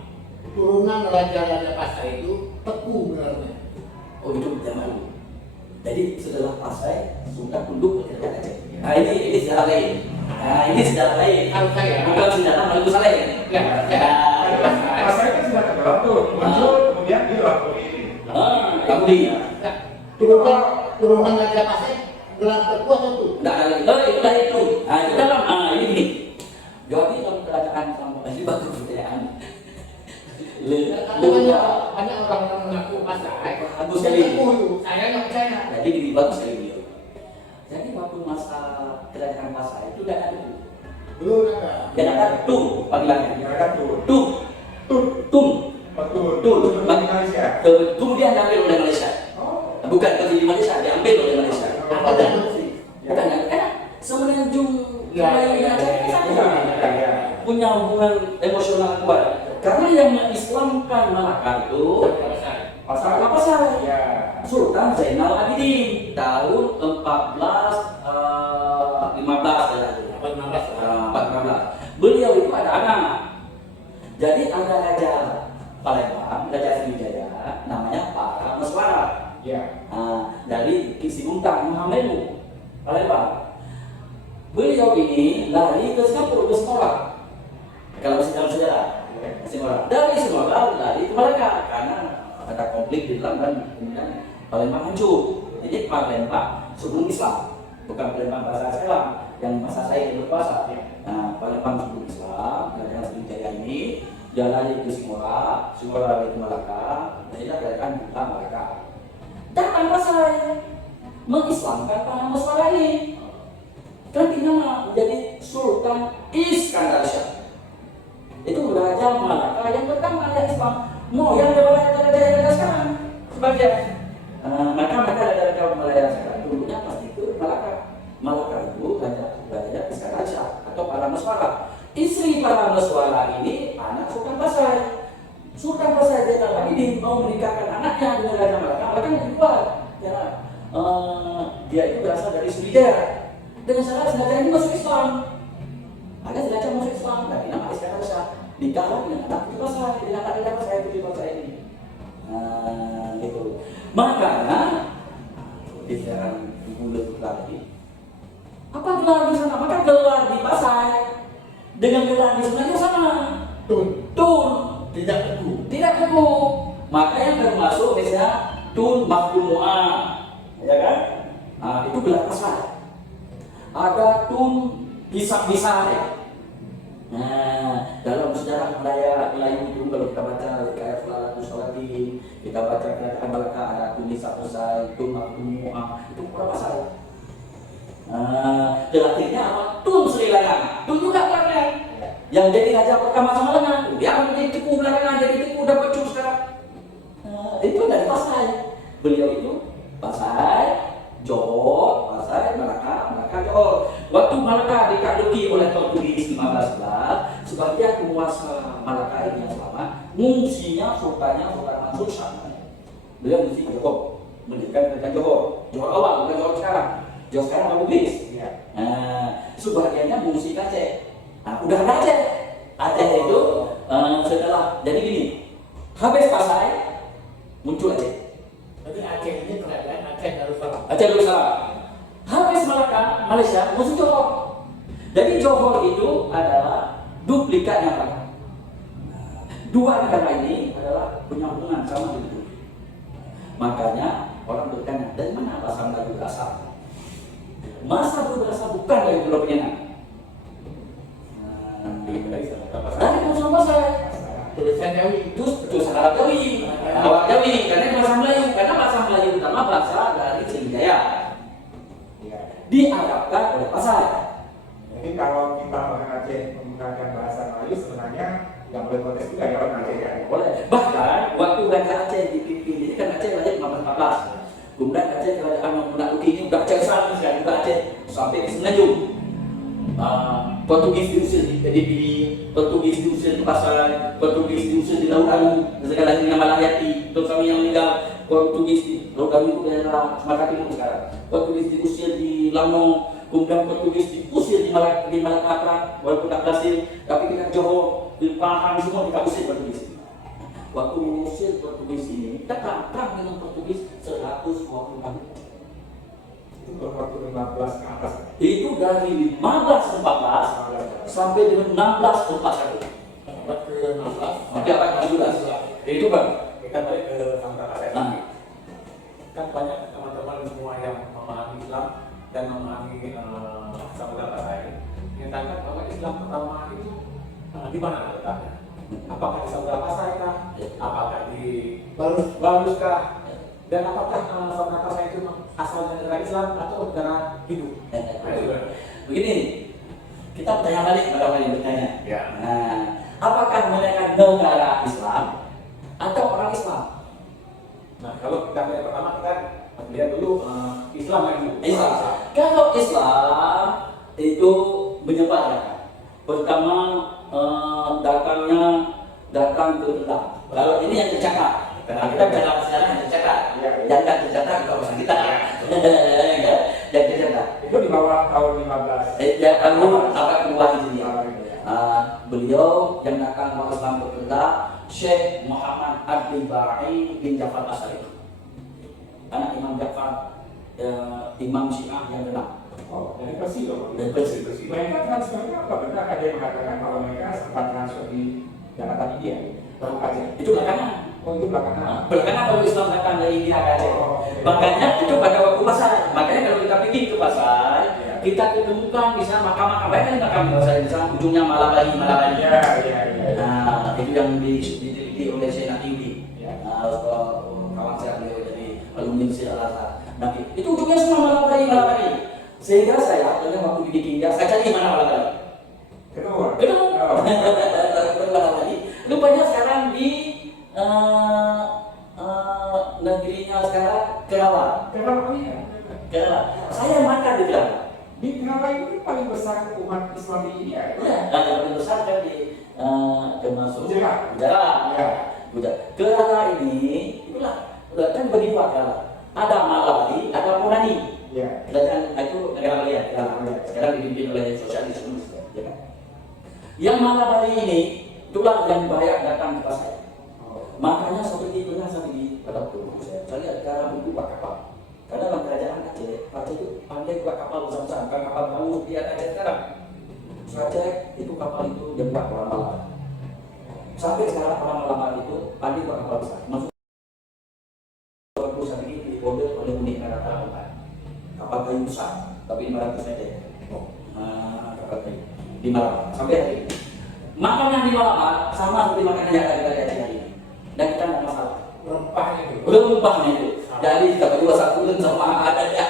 turunan raja-raja Pasai itu teku benarnya? Oh itu zaman. Jadi setelah Pasai sudah tunduk ke Aceh. Nah ini sejarah lain. Kalau saya, Bukan sejarah Maluku Saleh. ya, Pasai kan sudah tenggelam tuh, muncul kemudian dia lapor ini. Lamuri. turunan raja Pasai gelar teku atau tuh? Tidak ada lagi. Itu dah itu. Itu dalam. Ini gini. Jadi dalam kerajaan sampai ini batu kebudayaan. Banyak orang-orang mengaku Pasai. Bagus sekali. Saya nggak percaya. Jadi lebih bagus sekali dia. Jadi waktu masa kerajaan Pasai itu tidak ada itu. Belum ada. Dan ada tuh panggilannya. Mereka tuh. Tum. Betul. Malaysia. Kemudian diambil oleh Malaysia. Bukan di Malaysia, diambil oleh Malaysia. Ada. Bukan kan semenanjung wilayah Aceh punya hubungan emosional kuat. Karena yang mengislamkan Malaka itu Pasai. Ya. Sultan Zainal Abidin tahun 1415. Beliau itu ada anak. Jadi ada raja Palembang, Raja Sriwijaya, namanya Pak Meswara. Ya. Dari Kisi Buntang Muhammadu Palembang. Beliau ini lari ke Singapura, ke sekolah. Kalau masih dalam sejarah, dari Singapura lari ke Malaka karena ada konflik di dalam dan kemudian Palembang hancur. Jadi Palembang sebelum Islam, bukan Palembang bahasa Islam yang masa saya berkuasa. Palembang sebelum Islam, Raja Sriwijaya ini dia lari ke Singapura lari ke Malaka, dan ini adalah bukan Malaka. Datang Pasai mengislamkan Pak Meswara ini. Ganti nama menjadi Sultan Iskandar Shah. Itu raja Malaka yang pertama yang Islam. Mau yang raja sekarang sebagian. Maka raja Malaya sekarang dulunya pasti itu Malaka. Malaka itu raja Iskandar Shah atau para Meswara. Istri para Meswara ini anak Sultan Pasai. Sultan Pasai dia lagi mau menikahkan anaknya dengan Raja Malaka. Malaka yang keluar. Ya, dia itu berasal dari Sriwijaya. Dengan syarat Sriwijaya ini masuk Islam. Ada Sriwijaya masuk Islam, tapi nama Iskandar Shah nikahlah dengan anak Putri Pasai, dengan anak Raja Pasai Putri Pasai ini. Gitu. Makanya di sekarang bulan lagi. Apa gelar di sana? Maka gelar di Pasai dengan gelar di sana itu sama. Tun. Tidak teku. Tidak teku. Maka yang termasuk misalnya Tun Makdumu'ah, ya kan? Itu gelar Pasai. Ada Tun Pisah-pisah. Dalam sejarah Melayu itu kalau kita baca kayak Falatus Salatin, kita baca kerajaan Malaka ada Tun Pisah-pisah, Tun Makdumu'ah, itu gelar Pasai. Gelarnya apa? Tun Sri Lanang. Tun juga gelarnya. Yang jadi raja pertama sama lengan, dia akan menjadi tipu belakangan, jadi tipu dapat cuk sekarang. Itu dari Pasai. beliau itu Pasai, Johor, Pasai, Malaka, Johor. Waktu Malaka ditaklukki oleh Portugis 1511, sebagian penguasa Malaka ini yang lama, mengungsinya sultannya Sultan Mansur Shah. Beliau mengungsi Johor, mendirikan kerajaan Johor. Johor awal, bukan Johor sekarang. Johor sekarang Portugis. Sebagiannya mengungsi ke Aceh. Nah, udah Aceh. Aceh itu setelah jadi gini, habis Pasai muncul Aceh. Jadi Aceh ini kerajaan Aceh Darussalam. Aceh Darussalam. Habis Malaka, Malaysia muncul Johor. Jadi Johor itu adalah duplikatnya Malaka. Dua negara ini adalah punya hubungan sama gitu. Makanya orang bertanya, dari mana bahasa Melayu berasal? Masa berasal bukan dari Pulau Penyenang. Dari Pulau Pasai. Tulisan Jawi. Itu sangat Jawi. Awak Jawi, karena bahasa Melayu. Karena bahasa Melayu utama berasal dari Sriwijaya. Diarabkan oleh Pasai. Jadi kalau kita orang Aceh menggunakan bahasa Melayu sebenarnya yang boleh protes juga ya orang Aceh ya. Boleh. Bahkan waktu Raja Aceh dipimpin, ini kan Aceh lahir 1514. Kemudian Aceh kerajaan yang menaklukki ini udah Aceh besar sekali juga Aceh sampai ke Semenanjung. Portugis diusir di Portugis diusir di Pasai, Portugis diusir di Laut Aru, segala ini nama Lahyati, terus kami yang meninggal Portugis di Laut Aru itu daerah Sumatera Timur sekarang. Portugis diusir di Lamongan, kemudian Portugis diusir di Malaka, walaupun tak berhasil, tapi kita Johor, di Pahang semua kita usir Portugis. Waktu mengusir Portugis ini, kita perang dengan Portugis 120 tahun. Itu waktu 15 ke atas. Itu dari 1514 sampai dengan 1641. Abad ke-16. Sampai abad ke-17. Itu kan. Kita balik ke Samudra Pasai. Nah, Kan banyak teman-teman semua yang memahami Islam dan memahami Samudra Pasai menyatakan bahwa Islam pertama itu di mana letaknya? Apakah di Samudra Pasai kah? Apakah di Balus kah? Dan apakah Samudra Pasai itu asal dari negara Islam atau negara Hindu? begini, kita bertanya balik pada orang yang bertanya. Ya. Nah, apakah mereka negara Islam atau orang Islam? Nah, kalau kita lihat pertama kita lihat dulu Islam yang dulu. Islam. Kalau Islam itu menyebar. Pertama datang ke Telah. Kalau ini yang tercatat. Karena kita bicara sekarang yang tercatat. Yang tak tercatat kalau bahasa kita. Yang tercatat. Itu di bawah tahun 15. Ya, lalu abad kedua Hijriah. Beliau yang datang ke Islam ke Telah, Syekh Muhammad Ad-Dibai bin Ja'far Asari. Anak Imam Ja'far, Imam Syiah yang kenal. Oh, dari Persi loh. Dan Persi. Mereka transfernya apa? Benar ada yang mengatakan kalau mereka sempat transfer di Jakarta India. Baru aja. Itu belakangan. Oh, itu belakangan. Belakangan baru Islam datang dari India ke Aceh. Makanya itu pada waktu Pasai. Makanya kalau kita pergi ke Pasai, kita ketemukan misalnya makam-makam. Banyak kan makam di Pasai, misalnya ujungnya Malabari. Iya. Nah, itu yang diteliti oleh Syekh Nabi. Ya. Kawan saya beliau dari alumni Mesir Al-Azhar. Nah, itu ujungnya semua Malabari. Sehingga saya waktu di India, saya cari mana Malabari. Ketemu. Rupanya sekarang di negerinya sekarang Kerawang. Kerawang. Saya makan di Kerawang. Di Kerawang itu paling besar umat Islam di India. Ya, dan yang paling besar kan di termasuk Gujarat. Ya. Kerawang ini itulah kan bagi dua Kerawang. Ada Malabari, ada Purani. Ya. Kerajaan itu negara Malaysia. Sekarang dipimpin oleh sosialis. Ya kan? Yang Malabari ini itulah yang banyak datang ke Pasai. Makanya seperti pernah saya di pada waktu saya lihat cara membuat kapal. Karena dalam kerajaan Aceh itu pandai buat kapal besar-besar, bukan kapal baru di Aceh sekarang. Aceh itu kapal itu yang buat orang Malam. Sampai sekarang orang Malam itu pandai buat kapal besar. Maksud waktu saya ini di Pondok oleh unik kapal kayu besar, tapi 500 meter. Kapal kayu di Malam sampai hari ini. Makanan di Malam sama seperti makanan yang ada di Aceh hari ini. Dan kita tidak masalah. Rempahnya itu. Jadi kita berdua satu dan sama ada ya.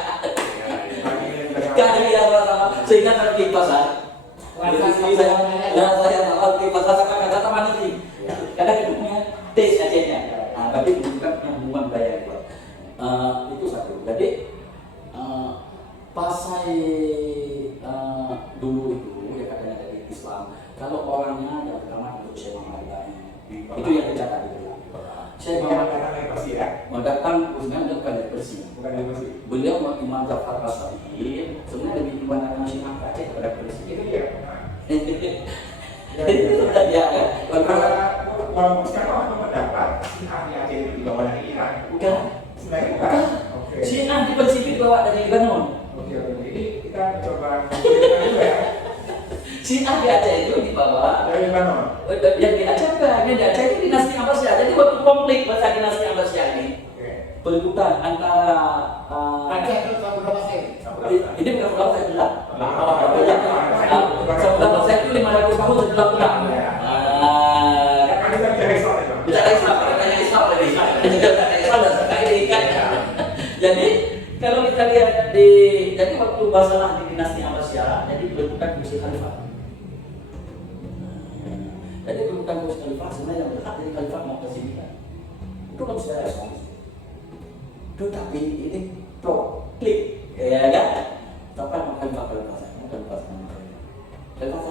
Jadi yang sama sehingga nanti pasar. Saya tahu di pasar sekarang kata mana sih? Karena itu punya tes Acehnya. Tapi bukan punya hubungan budaya kuat. Itu yang dicatat itu. Saya Yang datang dari Persi ya, mau datang bukan dari Persi. bukan dari Persi. Beliau mau Imam Ja'far As-Sadiq sebenarnya lebih dibandingkan Syekh Ahmad Aceh daripada Persi. Itu dia. Itu tadi ya. Kalau sekarang orang mendapat si ahli Aceh itu dibawa dari Iran, Bukan. sebenarnya bukan. Oke. Si ahli Persi itu dibawa dari Lebanon. Oke, jadi kita coba menjelaskan dulu ya. Si ahli Aceh itu dibawa Dari Lebanon. yang di Aceh kan, yang di Aceh itu dinasti Abbasiyah. Jadi waktu konflik masa dinasti Abbasiyah ini, Oke. perebutan antara Aceh itu Samudra Pasir. ini bukan pulau saya bilang. Nah, Samudra Pasir itu 500 tahun setelah pulang. Ya, kan kita bicara Islam ya, Bang. Bicara Islam, katanya Islam tadi. Bicara Islam dan sekali kan. Jadi kalau kita lihat jadi waktu masalah di dinasti Abbasiyah, jadi perebutan kursi khalifah. Jadi perebutan kursi khalifah sebenarnya yang berhak dari khalifah Mu'tasimiyah. Itu kan sudah Islam. Tetapi ini klik, ya kan? Tapi khalifah khalifah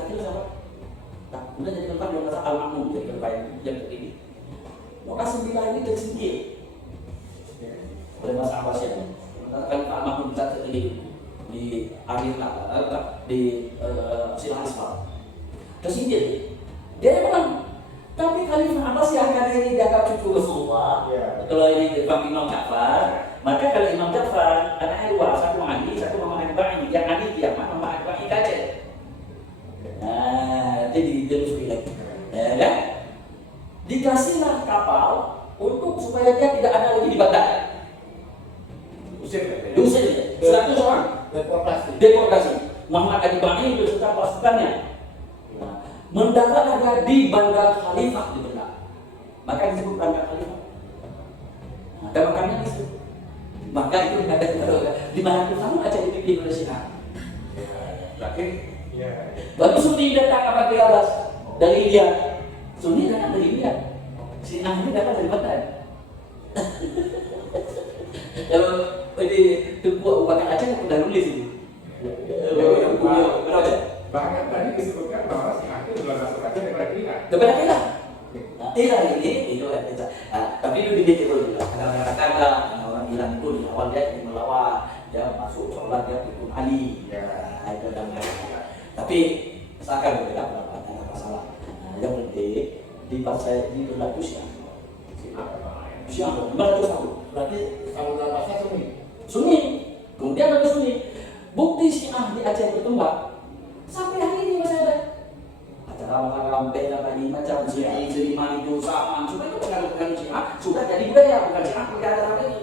itu siapa? Nah, kemudian jadi khalifah yang merasa al-makmum jadi khalifah yang tertinggi. Maka 9 ini tersingkir oleh masa Abbasiyah. Khalifah al-makmum bisa tertinggi di akhir di Silah Islam. Tersingkir. Dia memang, tapi Khalifah Abbasiyah karena ini dianggap cucu Rasulullah. Kalau ini Imam Ja'far, maka kalau Imam Ja'far anaknya 2, satu Ali, satu Muhammad Al-Ba'i, yang Ali yang mana Muhammad Al-Ba'i Aceh. Nah, jadi dilusuri lagi. Ya kan? Dikasihlah kapal untuk supaya dia tidak ada lagi di bandar. Diusir dia. 100 orang deportasi. Muhammad Al-Ba'i beserta pasukannya. Nah, mendarat ada di Bandar Khalifah di Benak. Maka disebut Bandar Khalifah. Nah, dan makanya disebut. Maka itu ada di mana pun kamu Aceh dipimpin oleh Syiah. Berarti Baru Sunni datang apa ke atas dari India. Sunni datang dari India. Syiah ini datang dari Bandar. Kalau di Tengku Bukan Aceh udah nulis ini. Bahkan tadi disebutkan bahwa si Aceh juga masuk Aceh daripada Iran. Daripada kita. Iran ini itu kita. Tapi itu dikit dulu. Kadang-kadang orang Iran pun awal dia ingin melawan, dia masuk sholat dia ikut Ali. Itu dan tapi misalkan berbeda pendapat, tidak masalah. Yang penting di pasal di berlaku Syiah. Gimana tuh satu? Berarti Samudra Pasir Sunni. Sunni. Kemudian ada Sunni. Bukti Syiah di Aceh berkembang sampai hari ini masih ada. Acara malam beda lagi macam Syiah, Seliman itu sama. Sudah itu pengaruh Syiah sudah jadi budaya, bukan Syiah pakai acara lagi.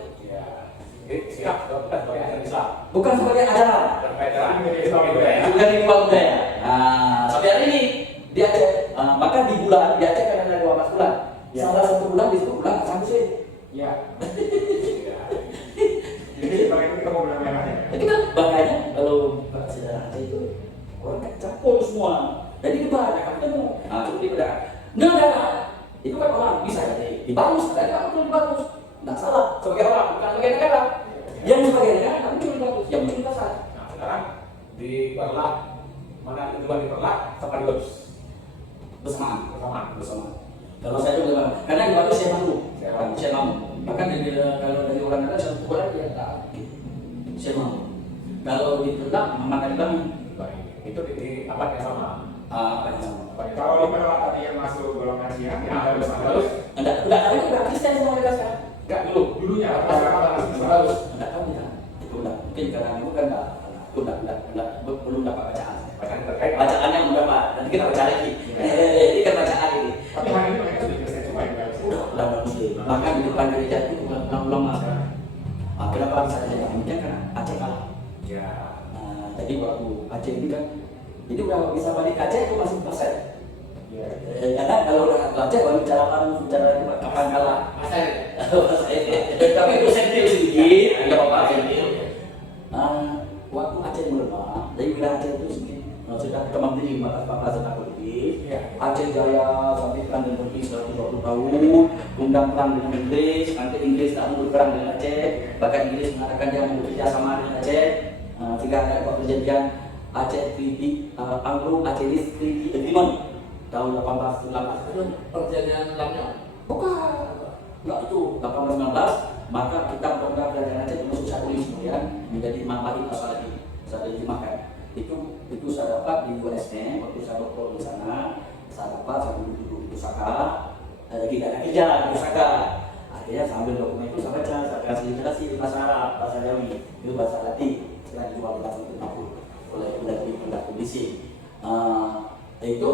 siap, bukan Islam. Bukan sebagai ajaran. Bukan di bawah budaya. Nah, sampai hari ini di Aceh, maka di bulan di Aceh kan ada 12 bulan. Salah satu bulan disebut bulan Asam Musim. Ya. Jadi bagaimana kita mau bilang merahnya? Jadi kan makanya kalau sejarah Aceh itu orang kan campur semua. Jadi banyak kan ketemu. Cukup di beda. Negara itu kan orang bisa jadi dibangun, tadi apa perlu dibangun? Tidak salah sebagai orang, bukan sebagai negara. Yang sebagai negara kan perlu dibangun, yang penting kita salah. Nah, sekarang di Perlak, mana itu di Perlak, sekaligus bersama. Kalau saya juga karena di Batu saya mamu. Bahkan kalau dari orang ada satu orang dia tak saya mamu. Kalau di Perlak mana bilang itu di abad yang sama. apa yang sama? Kalau di Perlak tadi yang masuk golongan Syiah, ya harus Terus Enggak ada juga Kristen semua mereka sekarang. enggak dulunya harus Enggak tahu kita. Itu udah mungkin karena itu kan belum dapat bacaan. Bacaan yang belum dapat. Nanti kita baca lagi. Ini kan bacaan ini. Tapi hari ini mereka sudah Kristen semua ya. Udah muslim. Bahkan di depan gereja itu ulama. Kenapa bisa jadi demikian? Karena Aceh kalah. Ya. Jadi waktu Aceh ini kan, jadi udah bisa balik Aceh itu masih persen. Ya. Karena kalau udah Aceh baru bicara kapan kalah. Tapi itu sentil sedikit, nggak apa-apa sentil. Waktu Aceh melemah, dari wilayah Aceh itu sedikit sudah berkembang tinggi masa politik. Aceh Jaya sampai perang dengan Turki 120 tahun, undang perang dengan Inggris, nanti Inggris tak mau berperang dengan Aceh, bahkan Inggris mengatakan dia mau bekerja sama dengan Aceh. Jika ada perjanjian Aceh Treaty Anglo Aceh Treaty Agreement tahun 1818 itu Perjanjian Lamnya. bukan, enggak itu 1819, maka kita program kerajaan Aceh masuk satu kemudian menjadi Mamari Pasal lagi, saya terjemahkan. Itu saya dapat di USN waktu saya doktor di sana, saya dapat saya duduk di Pusaka, lagi gak ada kerja di Pusaka. Akhirnya saya ambil dokumen itu, saya baca, saya kasih literasi di bahasa Arab, bahasa Jawi, itu bahasa Latin, setelah dijual di tahun 70 oleh Undang Komisi. Itu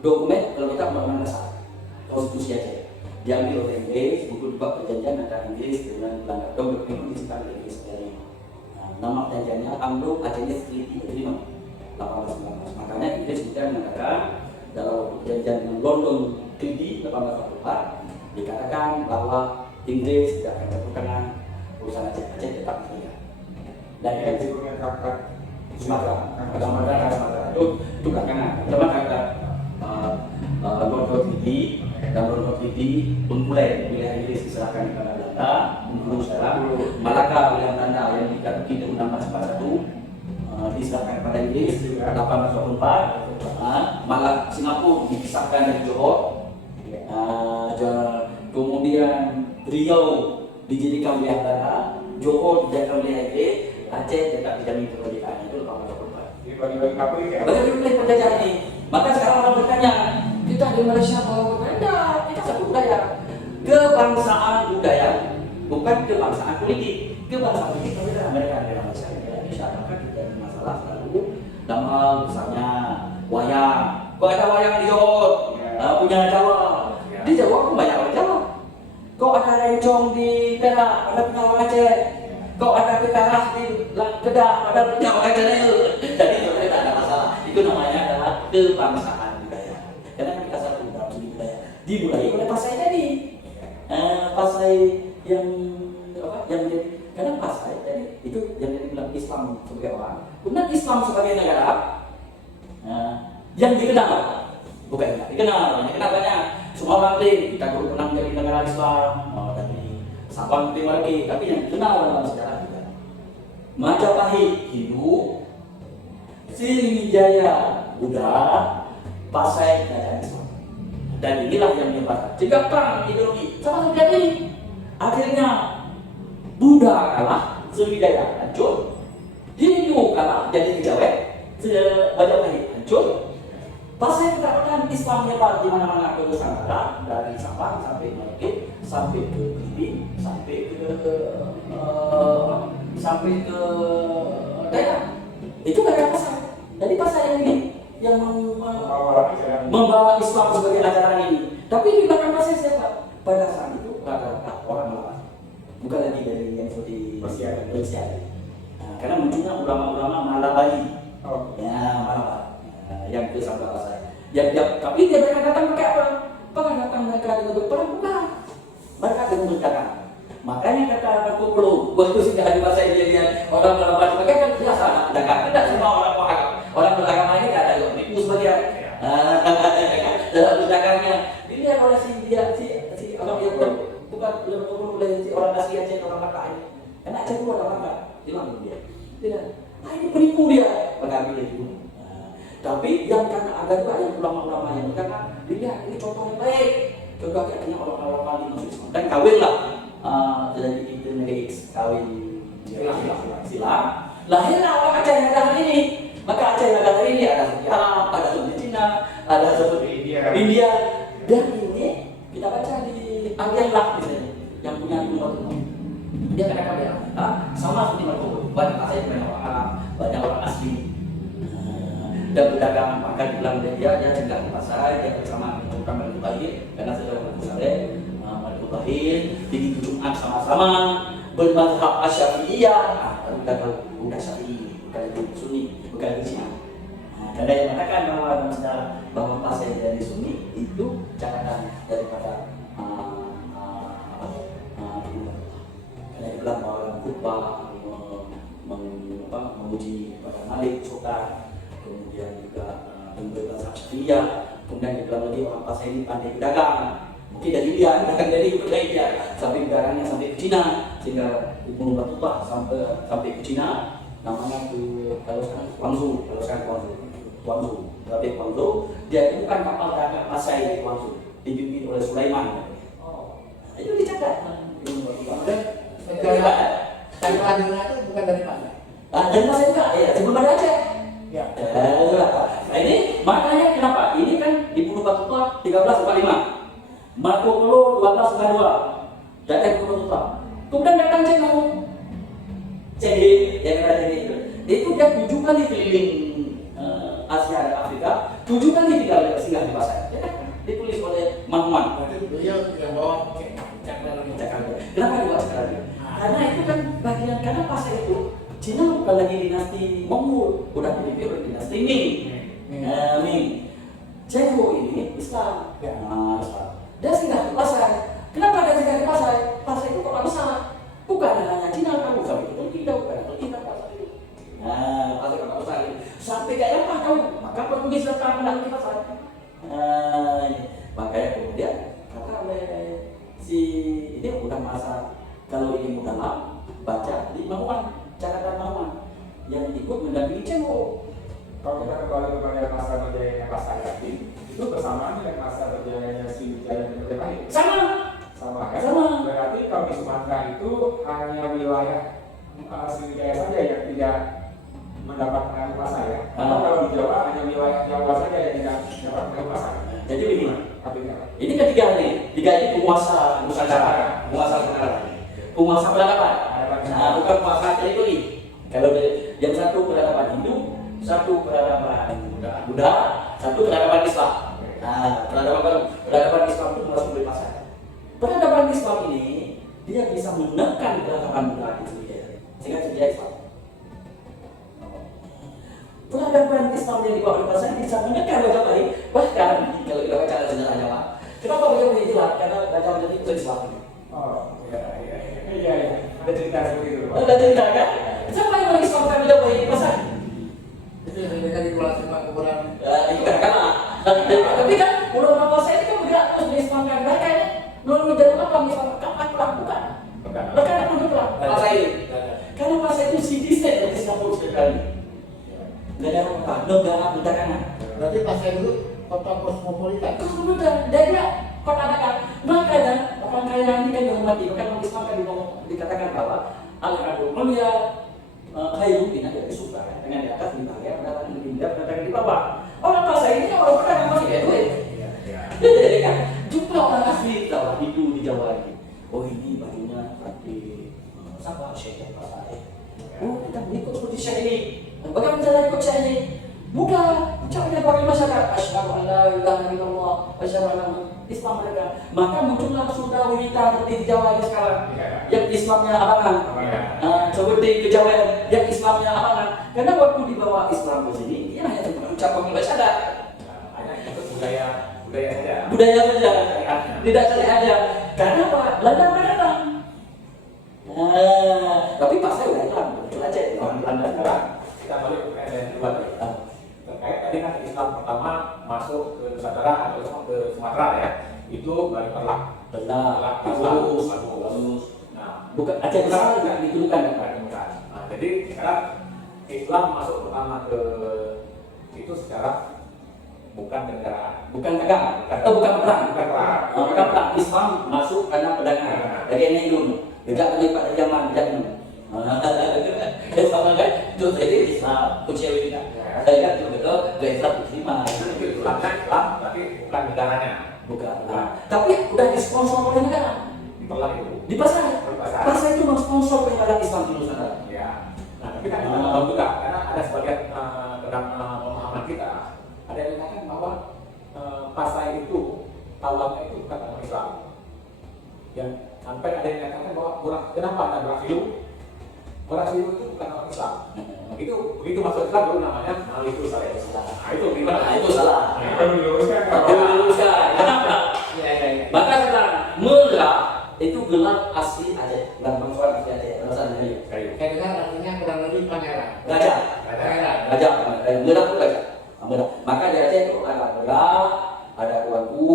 dokumen kalau kita undang-undang dasar konstitusi Aceh diambil oleh Inggris, buku bab perjanjian antara Inggris dengan Belanda. Dokumen itu disimpan oleh Inggris dari nama perjanjiannya Anglo Aceh Treaty Agreement 1819. Makanya Inggris juga mengatakan dalam perjanjian London Treaty 1844 dikatakan bahwa Inggris tidak akan campur tangan urusan Aceh tetap merdeka. Dan itu Sumatera itu karena teman kata London Treaty dan London Treaty Bengkulai wilayah Inggris diserahkan kepada Belanda, Bengkulu sekarang Malaka wilayah Belanda yang dikatakan di Undang-Undang 41 diserahkan kepada Inggris 1844. Malak Singapura dipisahkan dari Johor, kemudian Riau dijadikan wilayah Belanda, Johor dijadikan wilayah Inggris, Aceh tetap dijamin kemerdekaan itu 1844. Bagi-bagi kapal ya. Bagi-bagi penjajah ini. Maka sekarang orang bertanya, kita di Malaysia bawa berbeda, kita satu budaya. Kebangsaan budaya, bukan kebangsaan politik. Kebangsaan politik berbeda. Mereka ada Malaysia, Indonesia, maka tidak ada masalah selalu. Nama misalnya wayang. Kok ada wayang di Johor, punya Jawa. Di Jawa pun banyak orang Jawa. Kok ada rencong di Perak, ada punya orang Aceh. Kok ada kekarah di Kedah, ada punya orang Aceh. Jadi tidak ada masalah. Itu namanya adalah kebangsaan budaya. Karena kita satu dalam segi budaya. Dibudayai oleh Pasai tadi. Pasai yang apa? Yang karena Pasai tadi itu yang dibilang Islam sebagai orang. Kemudian Islam sebagai negara yang dikenal, bukan enggak dikenal. Kenapa banyak? Semua orang klaim kita dulu pernah menjadi negara Islam dari Sabang ke Merauke, tapi yang dikenal dalam sejarah kita Majapahit Hindu, Sriwijaya Buddha, Pasai Kerajaan Islam. Dan inilah yang menyebabkan jika perang ideologi sama terjadi. Akhirnya Buddha kalah, Sriwijaya hancur, Hindu kalah jadi Kejawen, Majapahit hancur. Pasai ketakutan Islam menyebar di mana-mana ke Nusantara, dari Sabang sampai Merauke, sampai ke Kediri, sampai ke daerah. Itu karena Pasai. Jadi Pasai yang ini yang membawa Islam sebagai ajaran ini. Tapi di belakang Pasai siapa? Pada saat itu rata-rata orang melawan, bukan lagi dari yang seperti Persia. Karena munculnya ulama-ulama Malabari, yang ke Sabang Pasai. Tapi dia mereka datang pakai apa? Apakah datang mereka dengan berperang? Bukan. Mereka dengan berdagang. Makanya kata Berkumpul, waktu sudah di masa ini orang beragama sebagai kan biasa dagang. Tidak semua orang paham. Orang beragama ini tidak ada tipu sebagian. Dalam berdagangnya dilihat oleh si orang yang bukan oleh si orang asli Aceh, orang Mata ini. Karena Aceh itu orang Mata, hilang dia. Tidak. Ini penipu dia. Bagaimana itu? Tapi yang karena ada juga yang ulama-ulama yang karena dilihat ini contoh yang baik. Contoh kayaknya orang-orang Bali masuk Islam. Dan kawinlah. Jadi itu negeri X kawin silam. Lahirlah orang Aceh yang ada hari ini. Maka Aceh yang ada hari ini ada seperti Arab, ada seperti Cina, ada seperti India. Dan ini kita baca di Al-Yahlah misalnya yang punya Umar dia katakan ya, sama seperti Maroko. Banyak Aceh banyak orang Arab, banyak orang asli. Dan berdagang makan pulang dia tinggal di pasar, dia bersama dengan Malik Bahir karena saudara Malik Saleh, Malik Bahir di Jumat sama-sama bermazhab Asy-Syafi'iyah. Kita tahu bukan Syafi'i, bukan itu Sunni, bukan itu Syiah. Ada yang mengatakan bahwa pasal dari Sunni itu catatan daripada karena dibilang bahwa khutbah memuji pada Malik Sultan, kemudian juga memberikan Syafi'iyah, kemudian dibilang lagi orang Pasai ini pandai berdagang. Mungkin dari dia, bukan dari dia, sampai barangnya sampai ke Cina, sehingga Ibnu Battuah sampai ke Cina, namanya ke kalau sekarang Guangzhou. Guangzhou. Tapi Guangzhou dia itu bukan kapal dagang Pasai di Guangzhou, dipimpin oleh Sulaiman. Itu dicatat. Tangkalannya itu bukan dari mana? Dan Pasai juga, ya sebelum ada Aceh. Ya. Nah ini makanya kenapa? Ini kan di Pulau Batutua 1345, Marco Polo 1292, datang Pulau Batutua. Kemudian datang Cenggi, yang ada itu dia 7 kali keliling Asia dan Afrika, 7 kali tinggal singgah di Pasai. Ya kan? Ditulis oleh Mahmud. Berarti beliau yang bawa cakram. Kenapa dibawa cakram? Karena itu kan bagian, karena Pasai itu Cina bukan lagi dinasti Mongol, udah dipimpin oleh dinasti Ming. Ming. Cengho ini Islam. Islam. Dia singgah di Pasai. Kenapa dia singgah di Pasai? Pasai itu kota besar. Bukan hanya Cina, kamu sampai itu tidak, bukan itu tidak Pasai itu. Pasai kota besar ini. Sampai kayak apa kamu? Maka Portugis datang menang di Pasai. Makanya kemudian kata oleh si ini udah masa kalau ini mudah baca di Mahwan, catatan Mahwan yang ikut mendampingi Cengho. Kalau kita kembali kepada masa berjayanya Pasai tadi, itu bersamaan dengan masa berjayanya Sriwijaya dan Majapahit. Sama kan? Sama. Berarti kalau di Sumatera itu hanya wilayah Sriwijaya saja yang tidak mendapat pengaruh Pasai ya? Atau kalau di Jawa hanya wilayah Jawa saja yang tidak dapat pengaruh Pasai? Jadi begini, Artinya ini ketiga ini penguasa Nusantara, penguasa Nusantara, penguasa peradaban. Bukan penguasa teritori. Kalau yang satu peradaban Hindu, satu peradaban Buddha, satu peradaban Islam. Peradaban Islam itu masuk di Pasai. Peradaban Islam ini dia bisa menekan peradaban Buddha itu sehingga terjadi Islam. Peradaban Islam yang dibawa oleh Pasai bisa menekan Majapahit. Bahkan kalau kita baca sejarah Jawa, kenapa Majapahit hilang? Karena Majapahit itu Islam. iya. Ada cerita seperti itu. Pak. Ada cerita kan? Siapa yang mengislamkan Majapahit Pasai? Itu yang mereka dibuat sama kuburan. Itu kadang-kadang. Tapi kan Pulau Pasai itu kan bergerak terus mengislamkan. Mereka ini belum menjadi apa mengislamkan kapan melakukan? Mereka yang menurut Pasai ini. Karena Pasai itu city state dari Singapura sekali. Negara perdagangan. Berarti Pasai itu kota kosmopolitan. Kemudian dia kota dagang. Makanya orang kaya ini kan dihormati. Bahkan orang Islam kan dikatakan bahwa al-adul mulia khairu min al-sufa. Dengan di atas dibayar, pendapatan lebih rendah, pendapatan di bawah. Orang Pasai ini orang pedagang masih kayak duit. Jadi kan jumlah orang asli Jawa, Hindu di Jawa ini. Oh ini bajunya seperti siapa Syekh Pasai. Oh kita ikut seperti Syekh ini. Bagaimana cara ikut Syekh ini? Bukan, caranya bagi masyarakat. Asyhadu an la ilaha illallah, asyhadu anna Islam mereka. Maka muncullah surga wanita seperti di Jawa ini sekarang. Yang Islamnya abangan. Seperti kejawen yang Islamnya abangan. Karena waktu dibawa Islam ke sini, dia hanya cuma ucapan ibadah. Hanya ikut budaya saja. Budaya saja, tidak cari aja. Karena apa? Belanda datang. Tapi Pasai udah hilang, muncul aja Belanda sekarang. Kita balik ke yang kedua tadi. Terkait tadi kan Islam pertama masuk ke Nusantara atau ke Sumatera ya, itu dari Perlak. Benar, Bagus. Nah, bukan Aceh besar juga dituduhkan kan? Nah, jadi sekarang Islam masuk pertama ke itu secara bukan kendaraan, Bukan dagang, atau bukan perang. Bukan perang. Islam masuk karena perdagangan. Dari ini dulu, tidak lagi pada zaman zaman. Sama kan? Itu jadi Islam, kucing tidak. Saya kan betul ke Islam terima. itu Islam, tapi bukan negaranya. Bukan. Tapi udah disponsor oleh negara. Di Perlak itu. Di Pasai. Pasai itu mensponsor kepada Islam di Nusantara. Ya. Nah, tapi kan kita tahu juga karena ada sebagian pemahaman kita ada yang mengatakan bahwa Pasai itu awalnya itu bukan agama Islam. Yang sampai ada yang mengatakan bahwa kenapa ada Brazil? Brazil itu bukan agama Islam. Begitu masuk Islam baru namanya Maliku Saleh. Nah, itu gimana? Nah, itu salah. Perlu diluruskan kalau Diluruskan. Kenapa? Maka sekarang Mela itu gelar asli Aceh, bukan bangsawan asli Aceh, alasannya ini. Saya dengar artinya kurang lebih pangeran. Gajah, gajah, Mela itu gajah. Mela. Maka di Aceh itu ada Mela, ada Tuanku,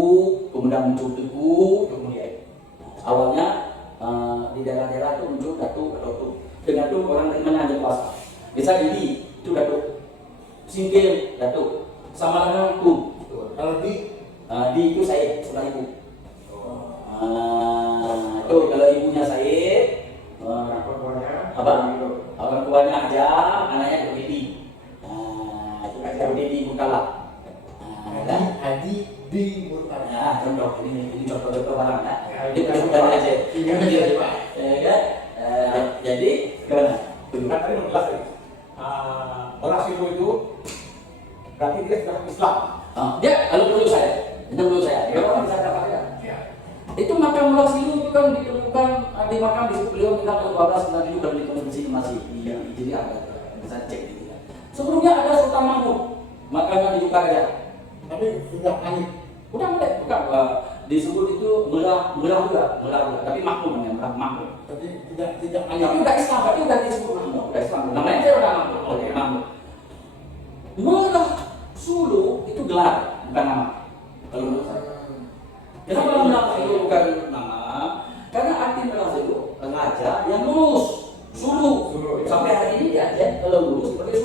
kemudian muncul Tuku, kemudian awalnya di daerah-daerah itu muncul Datuk atau Tuh. Dengan Tuh orang terimanya hanya kuasa. Bisa Didi itu Datuk. Singkil, Datuk. Sama dengan Kum. Kalau di Di itu saya, sebelah ibu. Itu kalau ibunya saya, abang tuanya aja, anaknya Dedi. Itu aja Dedi Mutala. Haji di Murtala. Ya, contoh ini contoh barang ya. Ini bukan aja. Ya, jadi gimana? Kan tadi belum jelas tadi. Orang Silu itu berarti dia sudah Islam. Dia kalau menurut saya, dia orang bisa dapatkan. Itu makam Mullah Silu itu kan ditemukan di makam di beliau meninggal tahun 1297 dan ditemukan di sini masih jadi ada bisa cek gitu ya. Sebelumnya ada Sultan Mahmud, makamnya di Yogyakarta. Tapi sudah panik. Bukan, disebut itu Mullah juga, tapi Mahmud namanya, Mahmud. Tapi tidak Tapi panik. udah Islam, berarti udah disebut Mahmud, udah Islam. Namanya saya udah Mahmud, oke Mahmud. Mullah Sulu itu gelar, bukan nama. Kalau menurut saya. Kenapa Mullah Sulu bukan nama? Karena arti Mullah Sulu raja yang lurus, Sulu. Sampai hari ini dia kalau lurus sebagai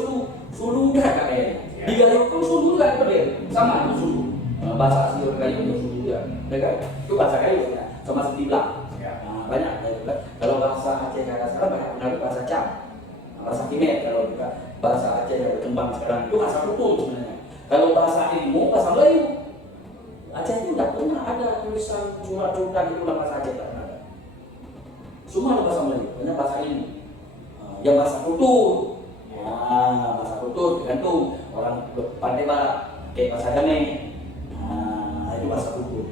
Sulu udah kayaknya. Di Gayo pun Sulu kan berbeda, sama itu Sulu. Bahasa asli orang Gayo itu Sulu juga, ya kan? Itu bahasa Gayo ya, sama seperti Blang. Banyak ya, kalau bahasa Aceh sekarang banyak benar bahasa Cam, bahasa Kimet. Kalau juga bahasa Aceh yang berkembang sekarang itu bahasa Kutul sebenarnya. Kalau bahasa ilmu bahasa Melayu. Aceh itu tidak pernah ada tulisan surat-surat itu dalam bahasa Aceh, tidak pernah ada. Semua ada bahasa Melayu, banyak bahasa ilmu. Yang bahasa Kutul, bahasa Kutul tergantung orang pandai barat, kayak bahasa Damai. Itu bahasa Kutul.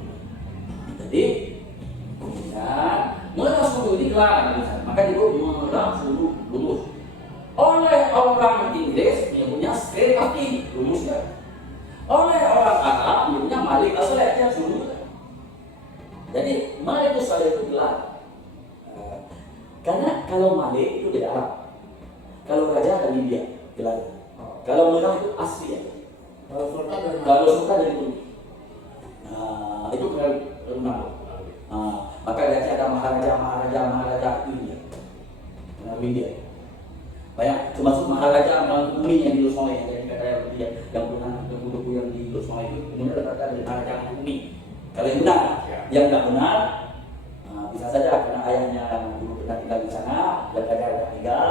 Jadi kemudian Mullah Sulu ini gelar, maka disebut Mullah Sulu lulus. Oleh orang Inggris menyebutnya Serikati lulus ya. Oleh orang Arab menyebutnya Malik As-Saleh ya Sulu. Jadi Malik As-Saleh itu gelar. Karena kalau Malik itu tidak Arab, kalau raja dari India gelar. Kalau Mullah itu asli ya. Kalau Sultan dari mana? Kalau Sultan dari Bulu. Itu gelar rumah. Maka dia ada maharaja India. India. Banyak termasuk maharaja Umi yang di Lusmole yang kata dia yang pernah buku yang di Lusmole itu kemudian dikatakan dari maharaja Umi. Kalau yang benar, yang tidak benar bisa saja karena ayahnya dulu pernah tinggal di sana, dan ada tinggal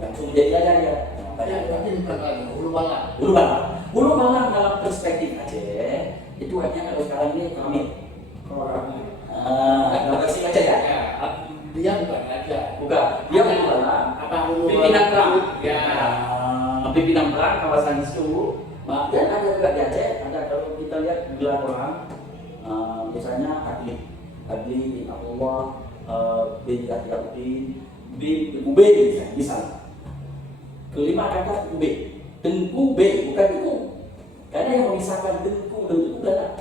langsung jadi raja ya. Tapi bukan Hulu Balang. Hulu Balang dalam perspektif Aceh itu artinya kalau sekarang ini kami. Dalam versi Aceh ya. Dia bukan raja. Bukan, dia Hulu Balang. Apa Hulu Balang? Pimpinan perang. Ya. Pimpinan perang kawasan itu. Dan ada juga di Aceh, ada kalau kita lihat gelar orang, misalnya Adli bin Abdullah bin Yahyaudin bin Ubay misalnya. Kelima kata Ubay, Tengku B, bukan Tengku. Karena yang memisahkan Tengku dan Tengku adalah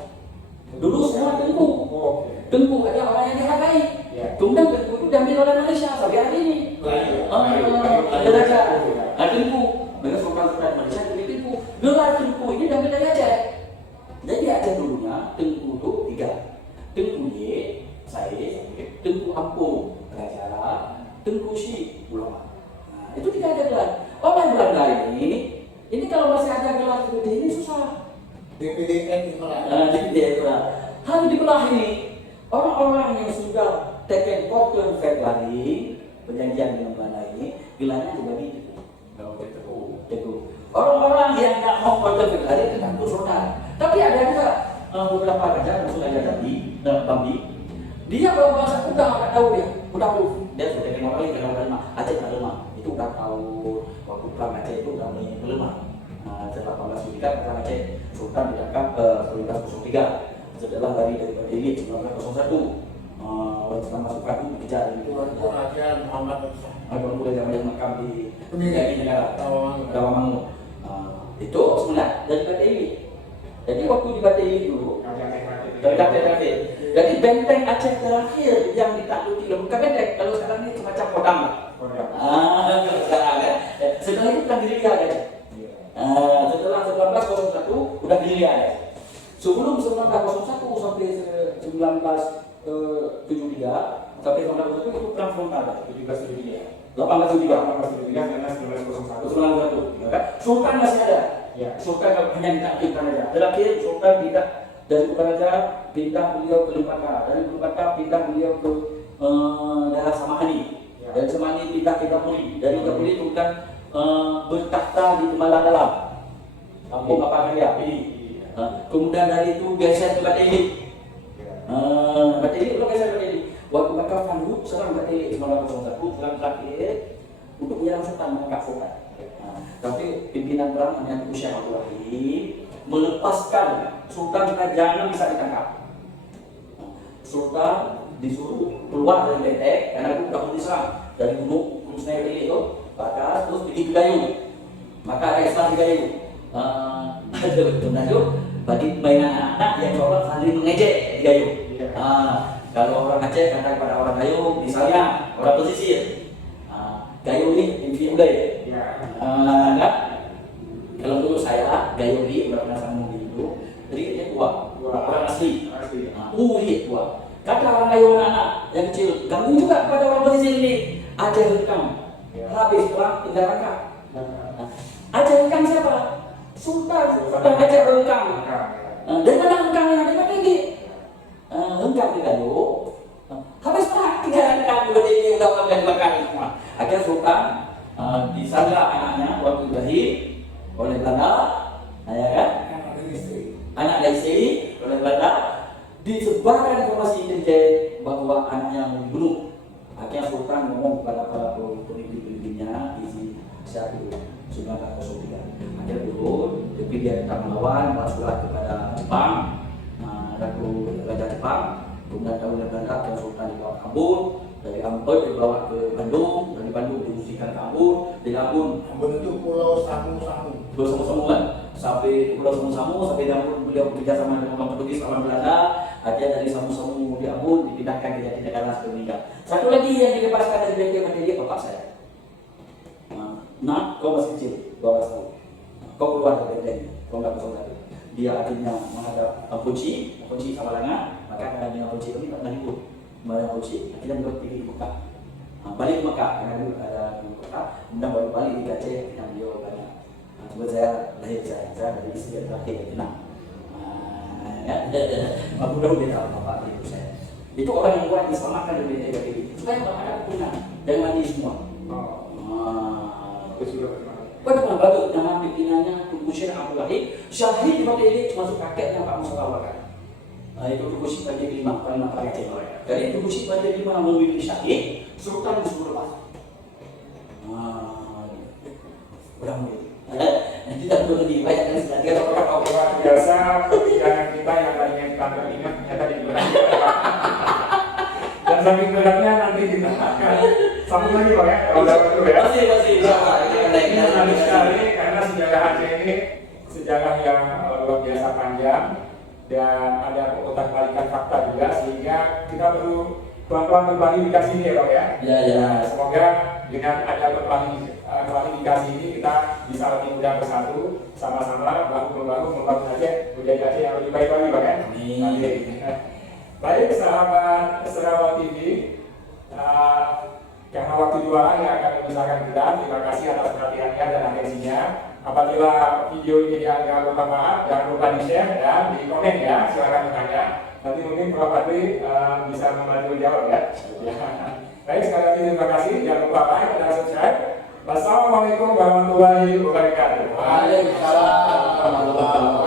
dulu semua Tengku. Tengku adalah orang yang dihargai. Kemudian Tengku itu diambil oleh Malaysia sampai hari ini. Ada raja, ada Tengku. Mereka sultan-sultan Malaysia itu Tengku. Gelar Tengku ini diambil dari Aceh. Jadi Aceh dulunya Tengku itu 3. Tengku Y, saya, Tengku Ampung, Raja, Tengku Sy, ulama. Itu tidak ada gelar. Oleh Belanda ini kalau masih ada gelar seperti ini susah. DPDN Harus dibelah ini. Orang-orang yang sudah taken Cotton Februari perjanjian dengan Belanda ini gelarnya dibagi itu. Orang-orang yang tidak mau Cotton Februari tergantung saudara. Tapi ada juga beberapa raja yang sudah ada di Bambi. Dia kalau bahasa udah nggak tahu dia sudah taken kali ke dalam Aceh tak lemah. Itu udah tahu waktu perang Aceh itu udah mulai melemah. Setelah 1803 perang Aceh Sultan ditangkap 1903. Setelah dari Delhi 1901 pertama Soekarno dikejar itu Raja Muhammad Agung mulai zaman makam di negara Tawamangu. itu sebenarnya dari Bateili. Jadi waktu di Bateili dulu dari Bateili. Jadi benteng Aceh terakhir yang ditakluki bukan benteng, kalau sekarang ini semacam kodam lah. Sekarang ya. Setelah itu kan Gerilya ya. Setelah 1901 udah Gerilya ya. Sebelum 1901 sampai 1973 sampai 1901 itu perang frontal ya. 1873 1901 Sultan masih ada. Ya. Sultan hanya minta pindah raja. Terakhir Sultan pindah dari raja pindah beliau ke Lempaka, dari Lempaka pindah beliau ke daerah Samahani, Ya. dari Samahani pindah ke Gapuri, dari Gapuri Sultan bertakhta di Temala Dalam, kampung apa kaya. Kemudian dari itu geser ke Bateli. Bateli udah geser ke Bateli. Waktu mereka Pandu serang Bateli 1901 bulan terakhir untuk menyerang Sultan mengangkat Sultan. Tapi pimpinan perang namanya Tuku Syekh Abdul Wahid melepaskan Sultan supaya jangan bisa ditangkap. Sultan disuruh keluar dari Betek karena itu sudah diserang dari gunung Semeru itu, maka terus pergi ke Gayo. Maka ada Islam di Gayo. Ada betul bagi mainan anak-anak yang coba saling mengejek di Gayo. Kalau orang Aceh kata kepada orang Gayo, misalnya orang pesisir, Gayo ini inti udah ya. Enggak. Kalau dulu saya Gayo ini pernah sama itu, jadi dia tua, orang asli. Tua. Kata orang Gayo anak yang kecil, ganggu juga kepada orang pesisir ini. Ada hengkang, habis perang tinggal rangkap. Ada hengkang siapa? Sultan aja hengkang. Dan mana hengkangnya? Dia tinggi. Hengkang di Gayo. Habis perang tinggal rangkap juga dia udah makan makan semua. Akhirnya Sultan disandra anaknya waktu Ibrahim oleh Belanda, ya kan? Anak dari istri oleh Belanda, disebarkan informasi intelijen bahwa anaknya mau dibunuh. Akhirnya Sultan ngomong kepada para pemimpin-pemimpinnya di Syahdu 1903. Akhirnya turun, tapi dia tetap melawan, balas surat kepada Jepang, Raja Jepang, kemudian oleh Belanda dan Sultan dibawa ke Ambon, dari Ambon dibawa ke Bandung, dari Bandung diungsikan ke Ambon, dari Ambon itu Pulau Samu-Samu. Pulau Samu-Samu kan, sampai Pulau Samu-Samu, sampai di Ambon beliau bekerja sama dengan orang Portugis, orang Belanda. Akhirnya dari Samu-Samu di Ambon dipindahkan ke Jatinegara sebagai meninggal. Satu lagi yang dilepaskan dari bengkel Mandiri bapak saya. Nah, kau masih kecil, 12 tahun. Kau keluar dari bengkel, kau nggak bisa lagi. Dia akhirnya menghadap Kunci sama lengan, maka karena dengan Kunci ini tak pernah ikut. Menghadap Kunci, akhirnya beliau pergi ke Mekah. Balik ke Mekah, karena dulu ada di Mekah, kemudian baru balik di Aceh yang beliau banyak. Cuma saya lahir saya dari istri yang terakhir, tenang. Aku udah beda bapak ibu saya. Itu orang yang kuat diselamatkan dari beda ini. Supaya masyarakat punah dan mandi semua. Bagaimana bagus nama pimpinannya Tuku Syekh Abdul Wahid. Syahid di Bateli masuk kakeknya Pak Mustafa kan. Itu Tuku Syekh Bateli 5 paling nakal Aceh. Jadi Tuku Syekh Bateli 5 memilih Syahid, Sultan disuruh lepas. Udah mulai. Kita perlu lebih banyak dari sebagian orang Biasa perjalanan kita yang tadinya kita teringat ternyata di belakang. Dan saking beratnya nanti ditambahkan. Sambung lagi Pak ya, kalau dapat dulu ya. Masih. Ini menarik sekali karena sejarah Aceh ini sejarah yang luar biasa panjang dan ada utak balikan fakta juga sehingga kita perlu pelan-pelan berklarifikasi ini ya Pak ya. Ya. Semoga dengan ada klarifikasi ini kita bisa lebih mudah bersatu sama-sama membangun Aceh budaya Aceh yang lebih baik lagi Pak ya. Amin. Baik sahabat TV, karena waktu jualan yang akan memisahkan kita, terima kasih atas perhatiannya dan atensinya. Apabila video ini dianggap bermanfaat, jangan lupa di-share dan di komen ya, silakan bertanya. Nanti mungkin Prof. Fadli bisa membantu jawab ya. Baik, sekali lagi terima kasih, jangan lupa like dan subscribe. Wassalamualaikum warahmatullahi wabarakatuh. Waalaikumsalam.